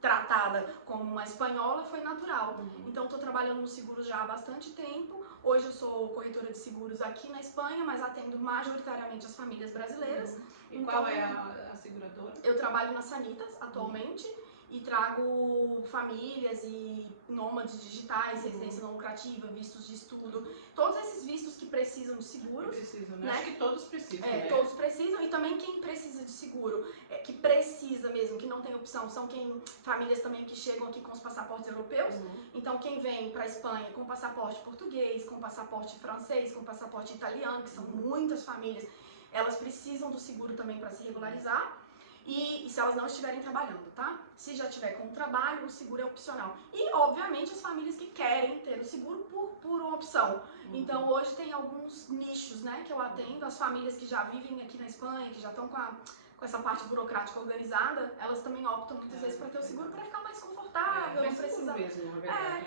tratada como uma espanhola, foi natural. Então estou trabalhando no seguros já há bastante tempo. Hoje eu sou corretora de seguros aqui na Espanha, mas atendo majoritariamente as famílias brasileiras. E então, qual é a seguradora? Eu trabalho na Sanitas atualmente. E trago famílias e nômades digitais, residência não lucrativa, vistos de estudo, todos esses vistos que precisam de seguros. Precisam, né? Acho que todos precisam, né? Todos precisam, e também quem precisa de seguro, que precisa mesmo, que não tem opção, são famílias também que chegam aqui com os passaportes europeus. Então quem vem para a Espanha com passaporte português, com passaporte francês, com passaporte italiano, que são muitas famílias, elas precisam do seguro também para se regularizar. E se elas não estiverem trabalhando, tá? Se já tiver com trabalho, o seguro é opcional. E, obviamente, as famílias que querem ter o seguro por uma opção. Então, hoje tem alguns nichos, né, que eu atendo. As famílias que já vivem aqui na Espanha, que já estão com essa parte burocrática organizada, elas também optam muitas vezes para ter o seguro para ficar mais confortável, não precisa... mesmo, na verdade,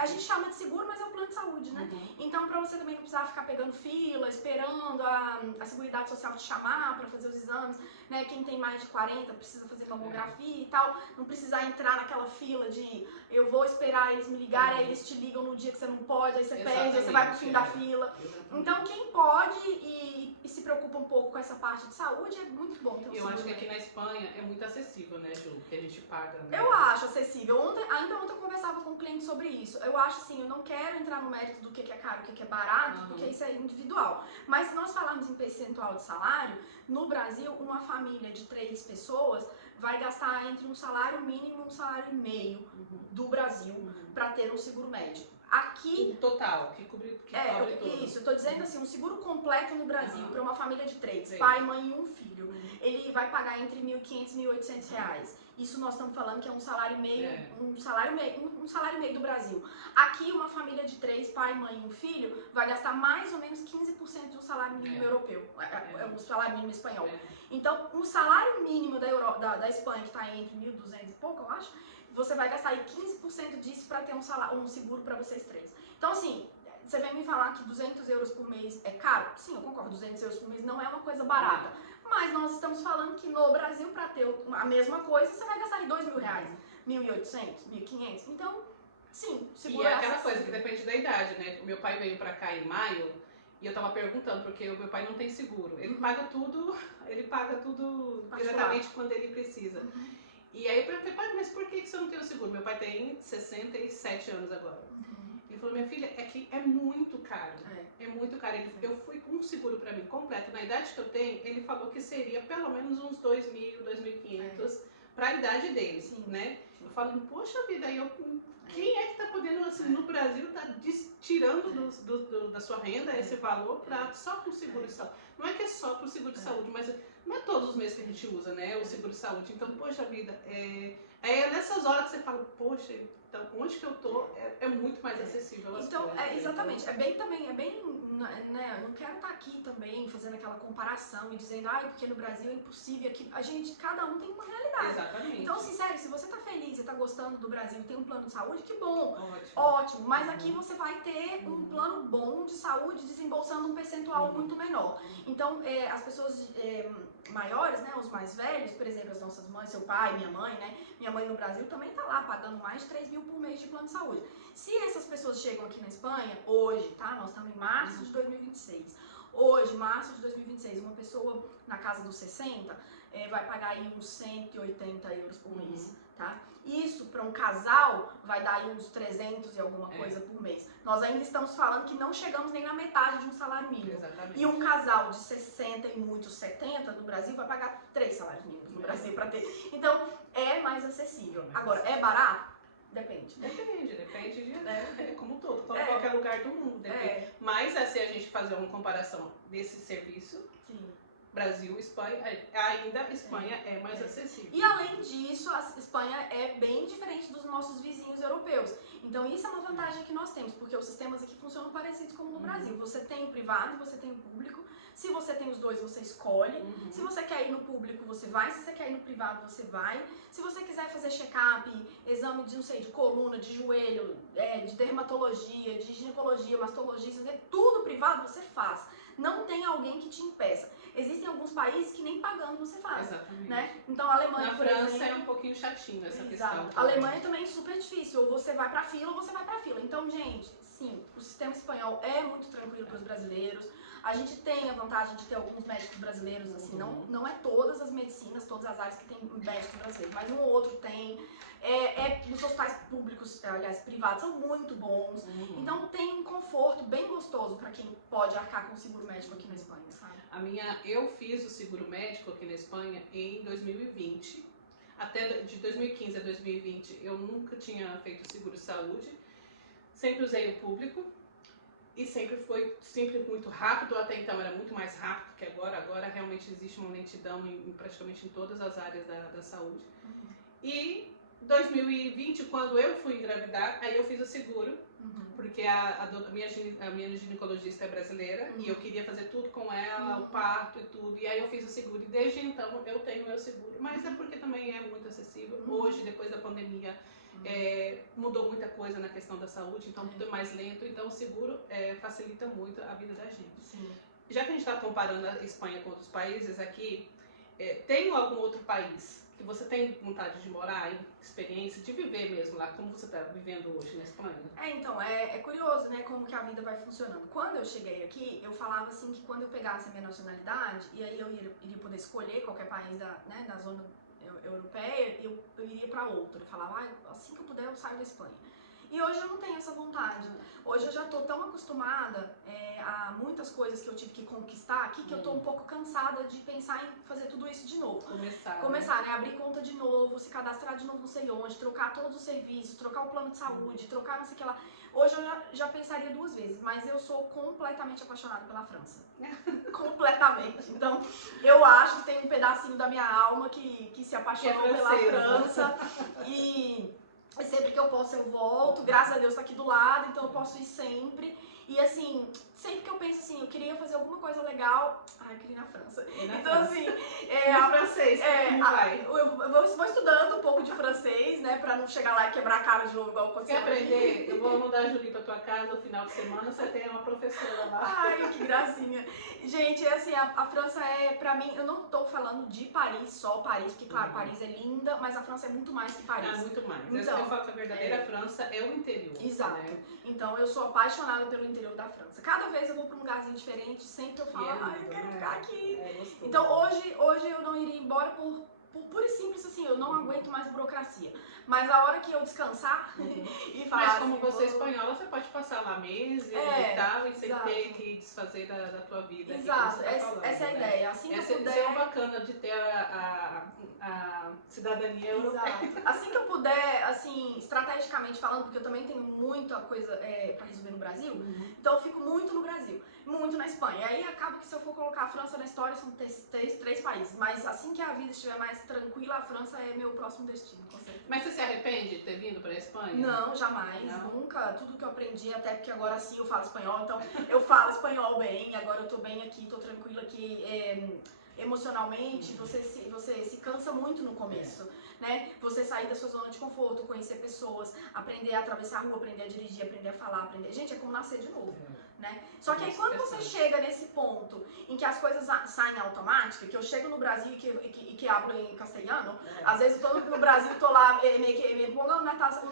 a gente chama de seguro, mas é o plano de saúde, né? Então, para você também não precisar ficar pegando fila, esperando a Seguridade Social te chamar para fazer os exames, né? Quem tem mais de 40 precisa fazer mamografia e tal, não precisar entrar naquela fila de eu vou esperar eles me ligarem, aí eles te ligam no dia que você não pode, aí você perde, aí você vai pro fim da fila. Então, quem pode e se preocupa um pouco com essa parte de saúde, é muito bom ter um seguro. Eu acho que aqui na Espanha é muito acessível, né, Ju? Que a gente paga, né? Eu acho acessível. Ainda ontem eu conversava com um cliente sobre isso. Eu acho assim, eu não quero entrar no mérito do que é caro e o que é barato, porque isso é individual. Mas se nós falarmos em percentual de salário, no Brasil, uma família de 3 pessoas vai gastar entre um salário mínimo e um salário e meio do Brasil para ter um seguro médico. Aqui... O total, que cobre tudo. Isso, eu tô dizendo assim, um seguro completo no Brasil para uma família de 3, pai, mãe e um filho, ele vai pagar entre R$1.500 e R$1.800. Isso nós estamos falando que é um salário meio, um salário meio do Brasil. Aqui uma família de 3, pai, mãe e um filho, vai gastar mais ou menos 15% de um salário mínimo europeu, o salário mínimo espanhol. Então, um salário mínimo da Espanha, que está entre 1.200 e pouco, eu acho, você vai gastar aí 15% disso para ter um seguro para vocês 3. Então, assim, você vem me falar que 200 euros por mês é caro? Sim, eu concordo, 200 euros por mês não é uma coisa barata. Mas nós estamos falando que no Brasil, para ter a mesma coisa, você vai gastar aí R$2.000, 1.800, 1.500. Então, sim, seguro é aquela coisa que depende da idade, né? O meu pai veio para cá em maio e eu tava perguntando, porque o meu pai não tem seguro. Ele paga tudo diretamente quando ele precisa. E aí eu perguntei, pai, mas por que você não tem o seguro? Meu pai tem 67 anos agora. Ele falou, minha filha, é que é muito caro. É muito caro. Eu fui com um seguro para mim completo. Na idade que eu tenho, ele falou que seria pelo menos uns 2.000, 2.500 para a idade dele, né? Eu falo, poxa vida, quem é que tá podendo, assim, no Brasil, tá tirando da sua renda esse valor só para o seguro de saúde? Não é que é só para o seguro de saúde, mas não é todos os meses que a gente usa, né, o seguro-saúde. Então, poxa vida, é nessas horas que você fala, poxa, então onde que eu tô é muito mais acessível as então, coisas. exatamente, é bem, né, eu não quero estar aqui também fazendo aquela comparação e dizendo, porque no Brasil é impossível, aqui, cada um tem uma realidade. Exatamente. Então, assim, sério, se você tá feliz, você tá gostando do Brasil, tem um plano de saúde, que bom, Ótimo. ótimo, mas aqui você vai ter um plano bom de saúde desembolsando um percentual muito menor. Então, as pessoas maiores, né, os mais velhos, por exemplo, as nossas mães, seu pai, minha mãe, né, minha mãe no Brasil também tá lá pagando mais de 3 mil por mês de plano de saúde. Se essas pessoas chegam aqui na Espanha, hoje, tá, nós estamos em março de 2026, hoje, março de 2026, uma pessoa na casa dos 60 vai pagar aí uns 180 euros por mês, tá? Isso para um casal vai dar aí uns 300 e alguma coisa por mês. Nós ainda estamos falando que não chegamos nem na metade de um salário mínimo. Exatamente. E um casal de 60 e muitos 70 no Brasil vai pagar 3 salários mínimos no Brasil para ter. Então, é mais acessível. Agora, é barato? Depende. Depende de como todo, qualquer lugar do mundo. Depende. Mas se a gente fazer uma comparação desse serviço, sim, Brasil, Espanha, ainda a Espanha é mais acessível. E além disso, a Espanha é bem diferente dos nossos vizinhos europeus. Então isso é uma vantagem que nós temos, porque os sistemas aqui funcionam parecidos como no Brasil. Você tem o privado e você tem o público. Se você tem os dois, você escolhe. Se você quer ir no público, você vai. Se você quer ir no privado, você vai. Se você quiser fazer check-up, exame de, não sei, de coluna, de joelho, de dermatologia, de ginecologia, mastologia, tudo privado você faz. Não tem alguém que te impeça. Existem alguns países que nem pagando você faz. Exatamente. Né? Então a Alemanha, na França é um pouquinho chatinho essa questão. A Alemanha também é super difícil. Ou você vai pra fila ou você vai pra fila. Então, gente, sim, o sistema espanhol é muito tranquilo para os brasileiros. A gente tem a vantagem de ter alguns médicos brasileiros, assim, não é todas as medicinas, todas as áreas que tem médicos brasileiros, mas um ou outro tem. Os hospitais públicos, aliás, privados, são muito bons. Então tem um conforto bem gostoso para quem pode arcar com o seguro médico aqui na Espanha, sabe? Eu fiz o seguro médico aqui na Espanha em 2020. Até de 2015 a 2020 eu nunca tinha feito seguro saúde. Sempre usei o público. E sempre foi muito rápido, até então era muito mais rápido que agora. Agora realmente existe uma lentidão praticamente em todas as áreas da saúde. E 2020, quando eu fui engravidar, aí eu fiz o seguro, porque a minha ginecologista é brasileira e eu queria fazer tudo com ela, o parto e tudo. E aí eu fiz o seguro e desde então eu tenho o meu seguro. Mas é porque também é muito acessível. Hoje, depois da pandemia, mudou muita coisa na questão da saúde, então tudo é mais lento, então o seguro facilita muito a vida da gente. Sim. Já que a gente está comparando a Espanha com outros países aqui, tem algum outro país que você tem vontade de morar, experiência, de viver mesmo lá, como você está vivendo hoje na Espanha? Então, é curioso, né, como que a vida vai funcionando. Quando eu cheguei aqui, eu falava assim que quando eu pegasse a minha nacionalidade, e aí eu iria poder escolher qualquer país da zona europeia, eu iria para outro. Eu falava, assim que eu puder, eu saio da Espanha. E hoje eu não tenho essa vontade. Hoje eu já estou tão acostumada a muitas coisas que eu tive que conquistar aqui, que eu estou um pouco cansada de pensar em fazer tudo isso de novo. Começar, né? Abrir conta de novo, se cadastrar de novo não sei onde, trocar todos os serviços, trocar o plano de saúde, trocar não sei o que lá. Hoje eu já pensaria 2 vezes, mas eu sou completamente apaixonada pela França. Completamente. Então, eu acho que tem um pedacinho da minha alma que se apaixonou pela França. E sempre que eu posso eu volto, graças a Deus tá aqui do lado, então eu posso ir sempre. E assim, sempre que eu penso assim, eu queria fazer alguma coisa legal, eu queria ir na França. Então assim, francês, como vai? Eu vou estudando um pouco de francês, né, pra não chegar lá e quebrar a cara de novo igual aconteceu. Quer aprender? Eu vou mandar a Julie pra tua casa no final de semana, você tem uma professora lá. Ai, que gracinha. Gente, assim, a França pra mim, eu não tô falando de Paris, só Paris, porque claro, Paris é linda, mas a França é muito mais que Paris. Muito mais. Então, eu falo que a verdadeira França é o interior. Exato. Né? Então eu sou apaixonada pelo interior da França. Cada vez eu vou pra um lugarzinho diferente, sempre eu falo, eu quero ficar aqui. Então hoje eu não iria embora por pura e simples assim, eu não aguento mais burocracia. Mas a hora que eu descansar e falar Mas como assim, você é espanhola, você pode passar lá meses e tal, e sem ter que desfazer da tua vida. Exato, aqui, falando, essa é a ideia. Assim que eu puder... Isso é o bacana de ter a cidadania europeia. Exato. Assim que eu puder, assim, estrategicamente falando, porque eu também tenho muita coisa pra resolver no Brasil, então eu fico muito no Brasil, muito na Espanha. E aí acaba que se eu for colocar a França na história, são três países. Mas assim que a vida estiver mais tranquila, a França é meu próximo destino, com certeza. Mas você se arrepende de ter vindo pra Espanha? Não, jamais, não? Nunca. Tudo que eu aprendi, até porque agora sim eu falo espanhol, então eu falo espanhol bem, agora eu tô bem aqui, tô tranquila aqui. Emocionalmente, você se cansa muito no começo, né? Você sair da sua zona de conforto, conhecer pessoas, aprender a atravessar a rua, aprender a dirigir, aprender a falar, aprender... Gente, é como nascer de novo, né? Só que aí quando você chega nesse ponto em que as coisas saem automática, que eu chego no Brasil e que hablo em castelhano, às vezes eu tô no Brasil, tô lá, me pongo na taça de...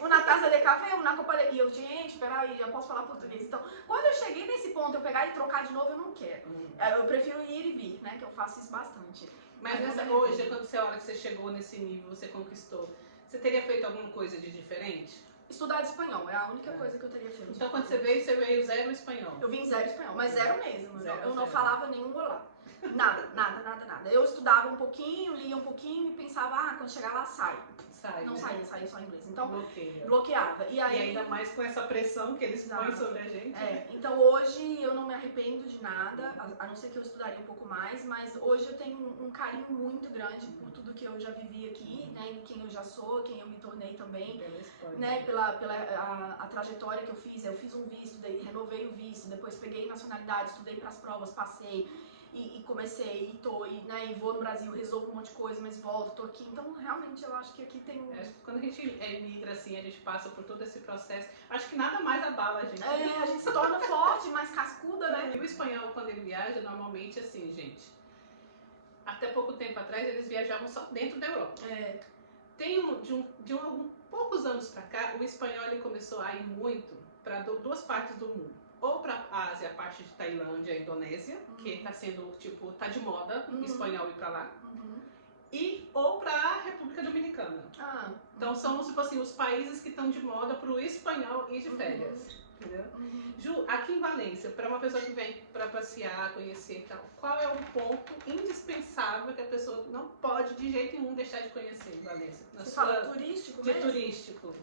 Uma taça de café, uma copa de... E eu, gente, peraí, eu posso falar português. Então, quando eu cheguei nesse ponto, eu pegar e trocar de novo, eu não quero. Eu prefiro ir e vir, né? Que eu faço isso bastante. Mas hoje, quando você olha que você chegou nesse nível, você conquistou, você teria feito alguma coisa de diferente? Estudar espanhol, é a única coisa que eu teria feito. Então quando você veio zero espanhol? Eu vim zero espanhol, mas zero mesmo. Eu não falava nenhum olá. Nada. Eu estudava um pouquinho, lia um pouquinho e pensava, quando chegar lá sai. Não saía só inglês. Então, bloqueava. E ainda mais com essa pressão que eles põem sobre a gente. Então hoje eu não me arrependo de nada, a não ser que eu estudaria um pouco mais, mas hoje eu tenho um carinho muito grande por tudo que eu já vivi aqui, né? Quem eu já sou, quem eu me tornei também, né? Pela a trajetória que eu fiz um visto, daí renovei o visto, depois peguei nacionalidade, estudei para as provas, passei. E comecei, e vou no Brasil, resolvo um monte de coisa, mas volto, tô aqui. Então, realmente, eu acho que aqui tem um... Quando a gente emigra, assim, a gente passa por todo esse processo, acho que nada mais abala a gente. A gente se torna forte, mais cascuda, né? E o espanhol, quando ele viaja, normalmente, assim, gente, até pouco tempo atrás, eles viajavam só dentro da Europa. De poucos anos pra cá, o espanhol, ele começou a ir muito para duas partes do mundo. Ou para a Ásia, a parte de Tailândia, a Indonésia, que tá sendo, tá de moda espanhol ir para lá. Ou para a República Dominicana. Então são, tipo assim, os países que estão de moda para o espanhol ir de férias. Entendeu? Ju, aqui em Valência, para uma pessoa que vem para passear, conhecer e tal, qual é o ponto indispensável que a pessoa não pode de jeito nenhum deixar de conhecer em Valência? Você fala turístico mesmo? Turístico.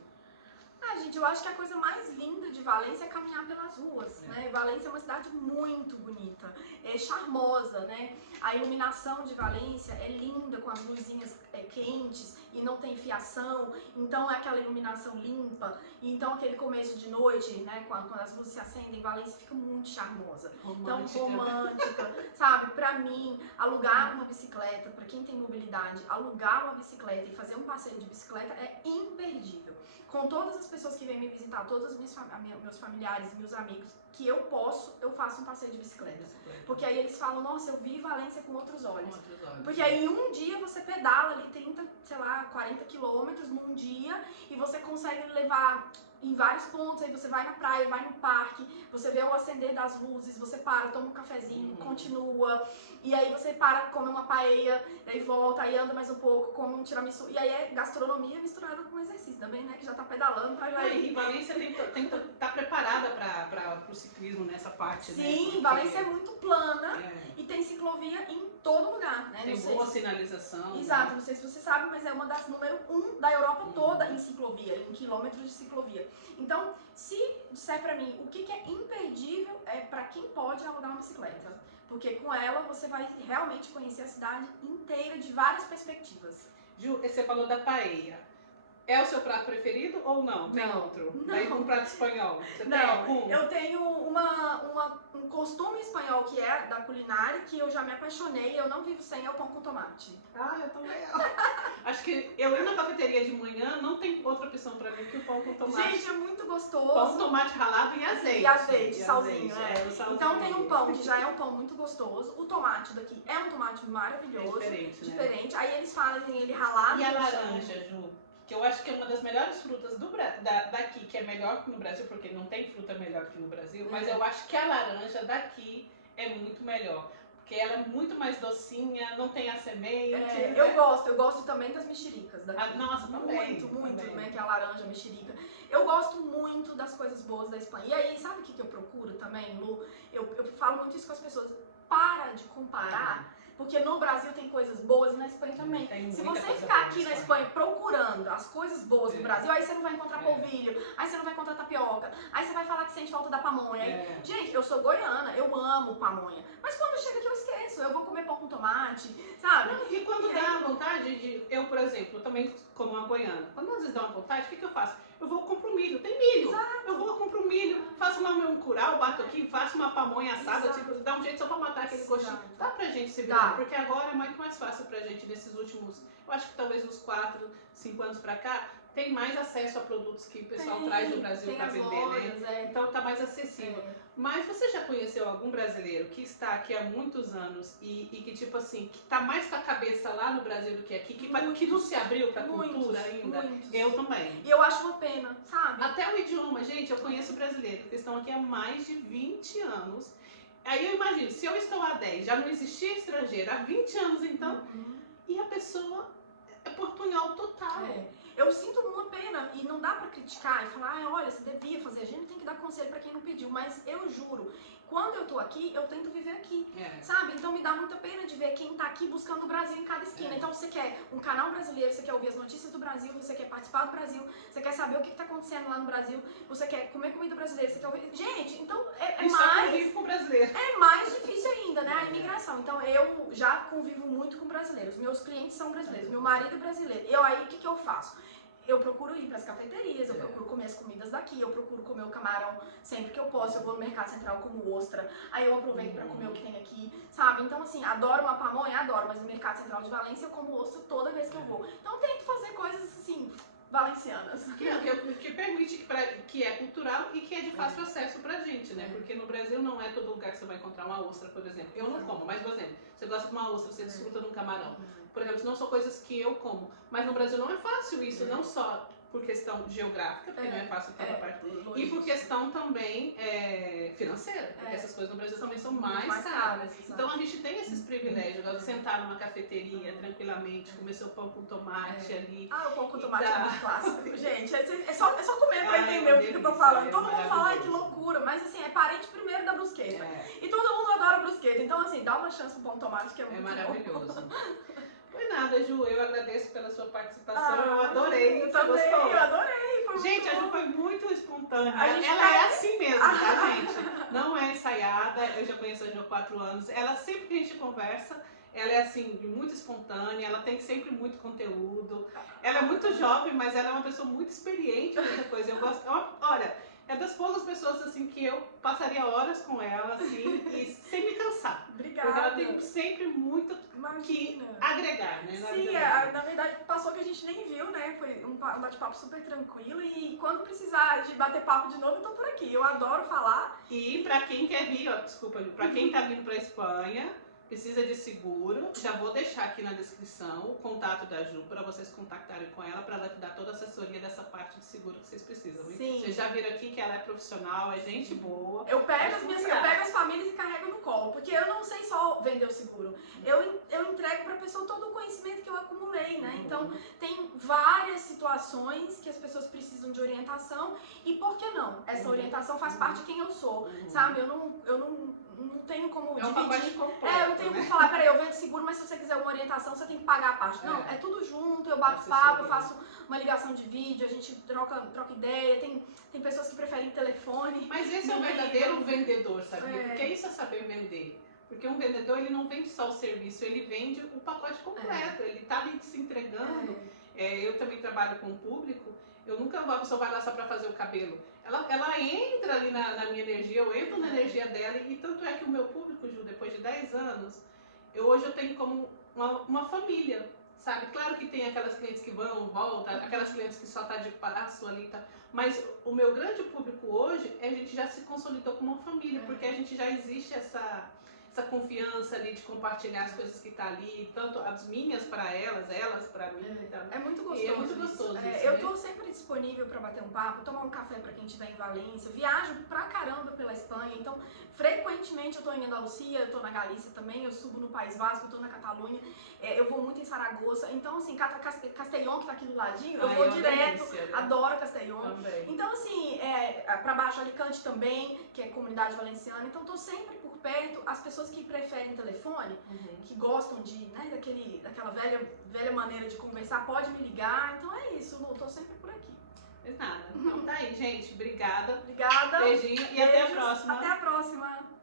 Gente, eu acho que a coisa mais linda de Valência é caminhar pelas ruas, né? Valência é uma cidade muito bonita, é charmosa, né? A iluminação de Valência é linda, com as luzinhas quentes e não tem fiação, então é aquela iluminação limpa, então aquele começo de noite, né? Quando as luzes se acendem, Valência fica muito charmosa. Romântica. Então, romântica, sabe? Pra mim, alugar uma bicicleta, pra quem tem mobilidade, alugar uma bicicleta e fazer um passeio de bicicleta é imperdível. Com todas as pessoas que vêm me visitar, todos os meus familiares e meus amigos, que eu faço um passeio de bicicleta. Porque aí eles falam, nossa, eu vi Valência com outros olhos. Porque aí um dia você pedala ali 30, sei lá, 40 quilômetros num dia e você consegue levar em vários pontos, aí você vai na praia, vai no parque, você vê o acender das luzes, você para, toma um cafezinho, continua, e aí você para, come uma paella, aí volta, aí anda mais um pouco, come um tiramisu, e aí é gastronomia misturada com exercício também, né, que já tá pedalando, E Valência tem que estar preparada para o ciclismo nessa parte, né? Sim, Valência é muito plana e tem ciclovia em todo lugar, né? Tem boa sinalização. Exato, não sei se você sabe, mas é uma das número 1 da Europa toda em ciclovia, em quilômetros de ciclovia. Então, se disser pra mim o que é imperdível, é pra quem pode alugar uma bicicleta. Porque com ela você vai realmente conhecer a cidade inteira de várias perspectivas. Ju, você falou da paella. É o seu prato preferido ou não? Tem outro? Não. Um prato espanhol? Você não, tem algum? Eu tenho um costume espanhol que é da culinária, que eu já me apaixonei, eu não vivo sem, é o pão com tomate. Eu também. Acho que eu ir na cafeteria de manhã, não tem outra opção pra mim que o pão com tomate. Gente, é muito gostoso. Pão com tomate ralado e azeite. E azeite, salzinho, salzinho. Então tem um pão que já é um pão muito gostoso. O tomate daqui é um tomate maravilhoso. Diferente. Aí eles fazem ele ralado. E a laranja, Ju? Que eu acho que é uma das melhores frutas daqui, que é melhor que no Brasil, porque não tem fruta melhor que no Brasil, mas eu acho que a laranja daqui é muito melhor. que ela é muito mais docinha, não tem a semente. Né? Eu gosto também das mexericas daqui. Nossa, também. Muito, também. né? Que é a laranja, a mexerica. Eu gosto muito das coisas boas da Espanha. E aí, sabe o que eu procuro também, Lu? Eu falo muito isso com as pessoas. Para de comparar. Porque no Brasil tem coisas boas e na Espanha também. Se você ficar aqui na Espanha procurando as coisas boas do Brasil, aí você não vai encontrar polvilho, aí você não vai encontrar tapioca, aí você vai falar que sente falta da pamonha. Gente, eu sou goiana, eu amo pamonha. Mas quando chega aqui eu esqueço, eu vou comer pão com tomate, sabe? E quando dá vontade de... Eu, por exemplo, também como uma goiana, quando às vezes dá uma vontade, o que eu faço? Eu vou compro milho, tem milho. Exato. Eu vou compro milho, faço um curau, bato aqui, faço uma pamonha assada, tipo, dá um jeito só pra matar aquele gostinho. Dá pra gente se virar, porque agora é muito mais fácil pra gente nesses últimos, eu acho que talvez uns 4, 5 anos pra cá, tem mais acesso a produtos que o pessoal traz do Brasil para vender, lojas, né? Então tá mais acessível. Mas você já conheceu algum brasileiro que está aqui há muitos anos e que tipo assim, que tá mais com a cabeça lá no Brasil do que aqui, que não se abriu pra cultura ainda? Muitos. Eu também. E eu acho uma pena, sabe? Até o idioma, gente, eu conheço brasileiros que estão aqui há mais de 20 anos. Aí eu imagino, se eu estou há 10, já não existia estrangeiro, há 20 anos então, e a pessoa é portunhol total. Eu sinto uma pena e não dá pra criticar e falar, olha, você devia fazer, a gente tem que dar conselho pra quem não pediu, mas eu juro, quando eu tô aqui, eu tento viver aqui, sabe? Então me dá muita pena de ver quem tá aqui buscando o Brasil em cada esquina. Então você quer um canal brasileiro, você quer ouvir as notícias do Brasil, você quer participar do Brasil, você quer saber o que tá acontecendo lá no Brasil, você quer comer comida brasileira, você quer ouvir... Gente, então com brasileiro. É mais difícil ainda, né? A imigração. Então eu já convivo muito com brasileiros, meus clientes são brasileiros, meu marido é brasileiro. Aí o que eu faço? Eu procuro ir para as cafeterias, eu procuro comer as comidas daqui, eu procuro comer o camarão sempre que eu posso, eu vou no Mercado Central como ostra, aí eu aproveito para comer o que tem aqui, sabe? Então assim, adoro uma pamonha, adoro, mas no Mercado Central de Valência eu como ostra toda vez que eu vou. Então eu tento fazer coisas assim, valencianas. Que permite, que é cultural e que é de fácil acesso pra gente, né? Porque no Brasil não é todo lugar que você vai encontrar uma ostra, por exemplo. Eu não como, mas por exemplo, você gosta de uma ostra, você desfruta de um camarão. Por exemplo, não são coisas que eu como. Mas no Brasil não é fácil isso, não só por questão geográfica, porque não é fácil toda parte, e por questão também financeira, porque essas coisas no Brasil também são mais caras. Então a gente tem esses privilégios de sentar numa cafeteria tranquilamente, comer seu pão com tomate ali. O pão com tomate é muito clássico, gente. É só comer pra entender o que eu tô falando. Todo mundo fala, ai que loucura, mas assim, é parente primeiro da brusqueta. E todo mundo adora brusqueta, então assim, dá uma chance pro pão com tomate que é muito maravilhoso. Foi nada, Ju, eu agradeço pela sua participação, eu adorei. Eu também, gostou? Eu adorei. Gente, a Ju foi muito espontânea, ela é assim mesmo, tá, gente? Não é ensaiada, eu já conheço a Ju há 4 anos, ela sempre que a gente conversa, ela é assim, muito espontânea, ela tem sempre muito conteúdo, ela é muito jovem, mas ela é uma pessoa muito experiente em muita coisa, eu gosto, olha, é das poucas pessoas assim que eu passaria horas com ela, assim, e sem me cansar. Obrigada. Porque ela tem sempre muito que agregar, né? Sim, na verdade passou que a gente nem viu, né? Foi um bate-papo super tranquilo e quando precisar de bater papo de novo, eu tô por aqui. Eu adoro falar. E pra quem quer vir, desculpa, pra quem tá vindo pra Espanha, precisa de seguro, já vou deixar aqui na descrição o contato da Ju para vocês contactarem com ela para ela te dar toda a assessoria dessa parte de seguro que vocês precisam. Sim. Vocês já viram aqui que ela é profissional, é gente boa. Eu pego as famílias e carrego no colo, porque eu não sei só vender o seguro. Eu entrego para a pessoa todo o conhecimento que eu acumulei, né? Então tem várias situações que as pessoas precisam de orientação e por que não? Essa orientação faz parte de quem eu sou, sabe? Eu não tenho como dividir. Eu não tenho como falar, peraí, eu vendo seguro, mas se você quiser uma orientação, você tem que pagar a parte. Não, é tudo junto, eu bato papo, eu faço uma ligação de vídeo, a gente troca ideia, tem pessoas que preferem telefone. Mas esse é o verdadeiro vendedor, sabia? Porque isso é saber vender. Porque um vendedor, ele não vende só o serviço, ele vende o pacote completo, ele tá ali se entregando. Eu também trabalho com o público, eu nunca vou, a pessoa vai lá só pra fazer o cabelo. Ela entra ali na minha energia, eu entro na energia dela, e tanto é que o meu público, Ju, depois de 10 anos, hoje eu tenho como uma família, sabe? Claro que tem aquelas clientes que vão, voltam, aquelas clientes que só tá de passo ali, tá? Mas o meu grande público hoje, a gente já se consolidou como uma família, porque a gente já existe essa confiança ali de compartilhar as coisas que tá ali, tanto as minhas para elas para mim. Então, é muito gostoso. E é muito gostoso isso, eu tô sempre disponível para bater um papo, tomar um café para quem estiver em Valência. Eu viajo pra caramba pela Espanha, então frequentemente eu tô em Andalucia, eu tô na Galícia também, eu subo no País Basco, eu tô na Catalunha, eu vou muito em Saragoça. Então, assim, Castellón, que tá aqui do ladinho, eu vou direto, delícia, né? adoro Castellón. Também. Então, assim, pra baixo Alicante também, que é comunidade valenciana, então tô sempre por perto. As pessoas que preferem telefone, que gostam de, né, daquela velha maneira de conversar, pode me ligar. Então é isso, Lu, tô sempre por aqui. Nada. Então tá aí, gente. Obrigada. Obrigada. Beijinho e até a próxima. Até a próxima.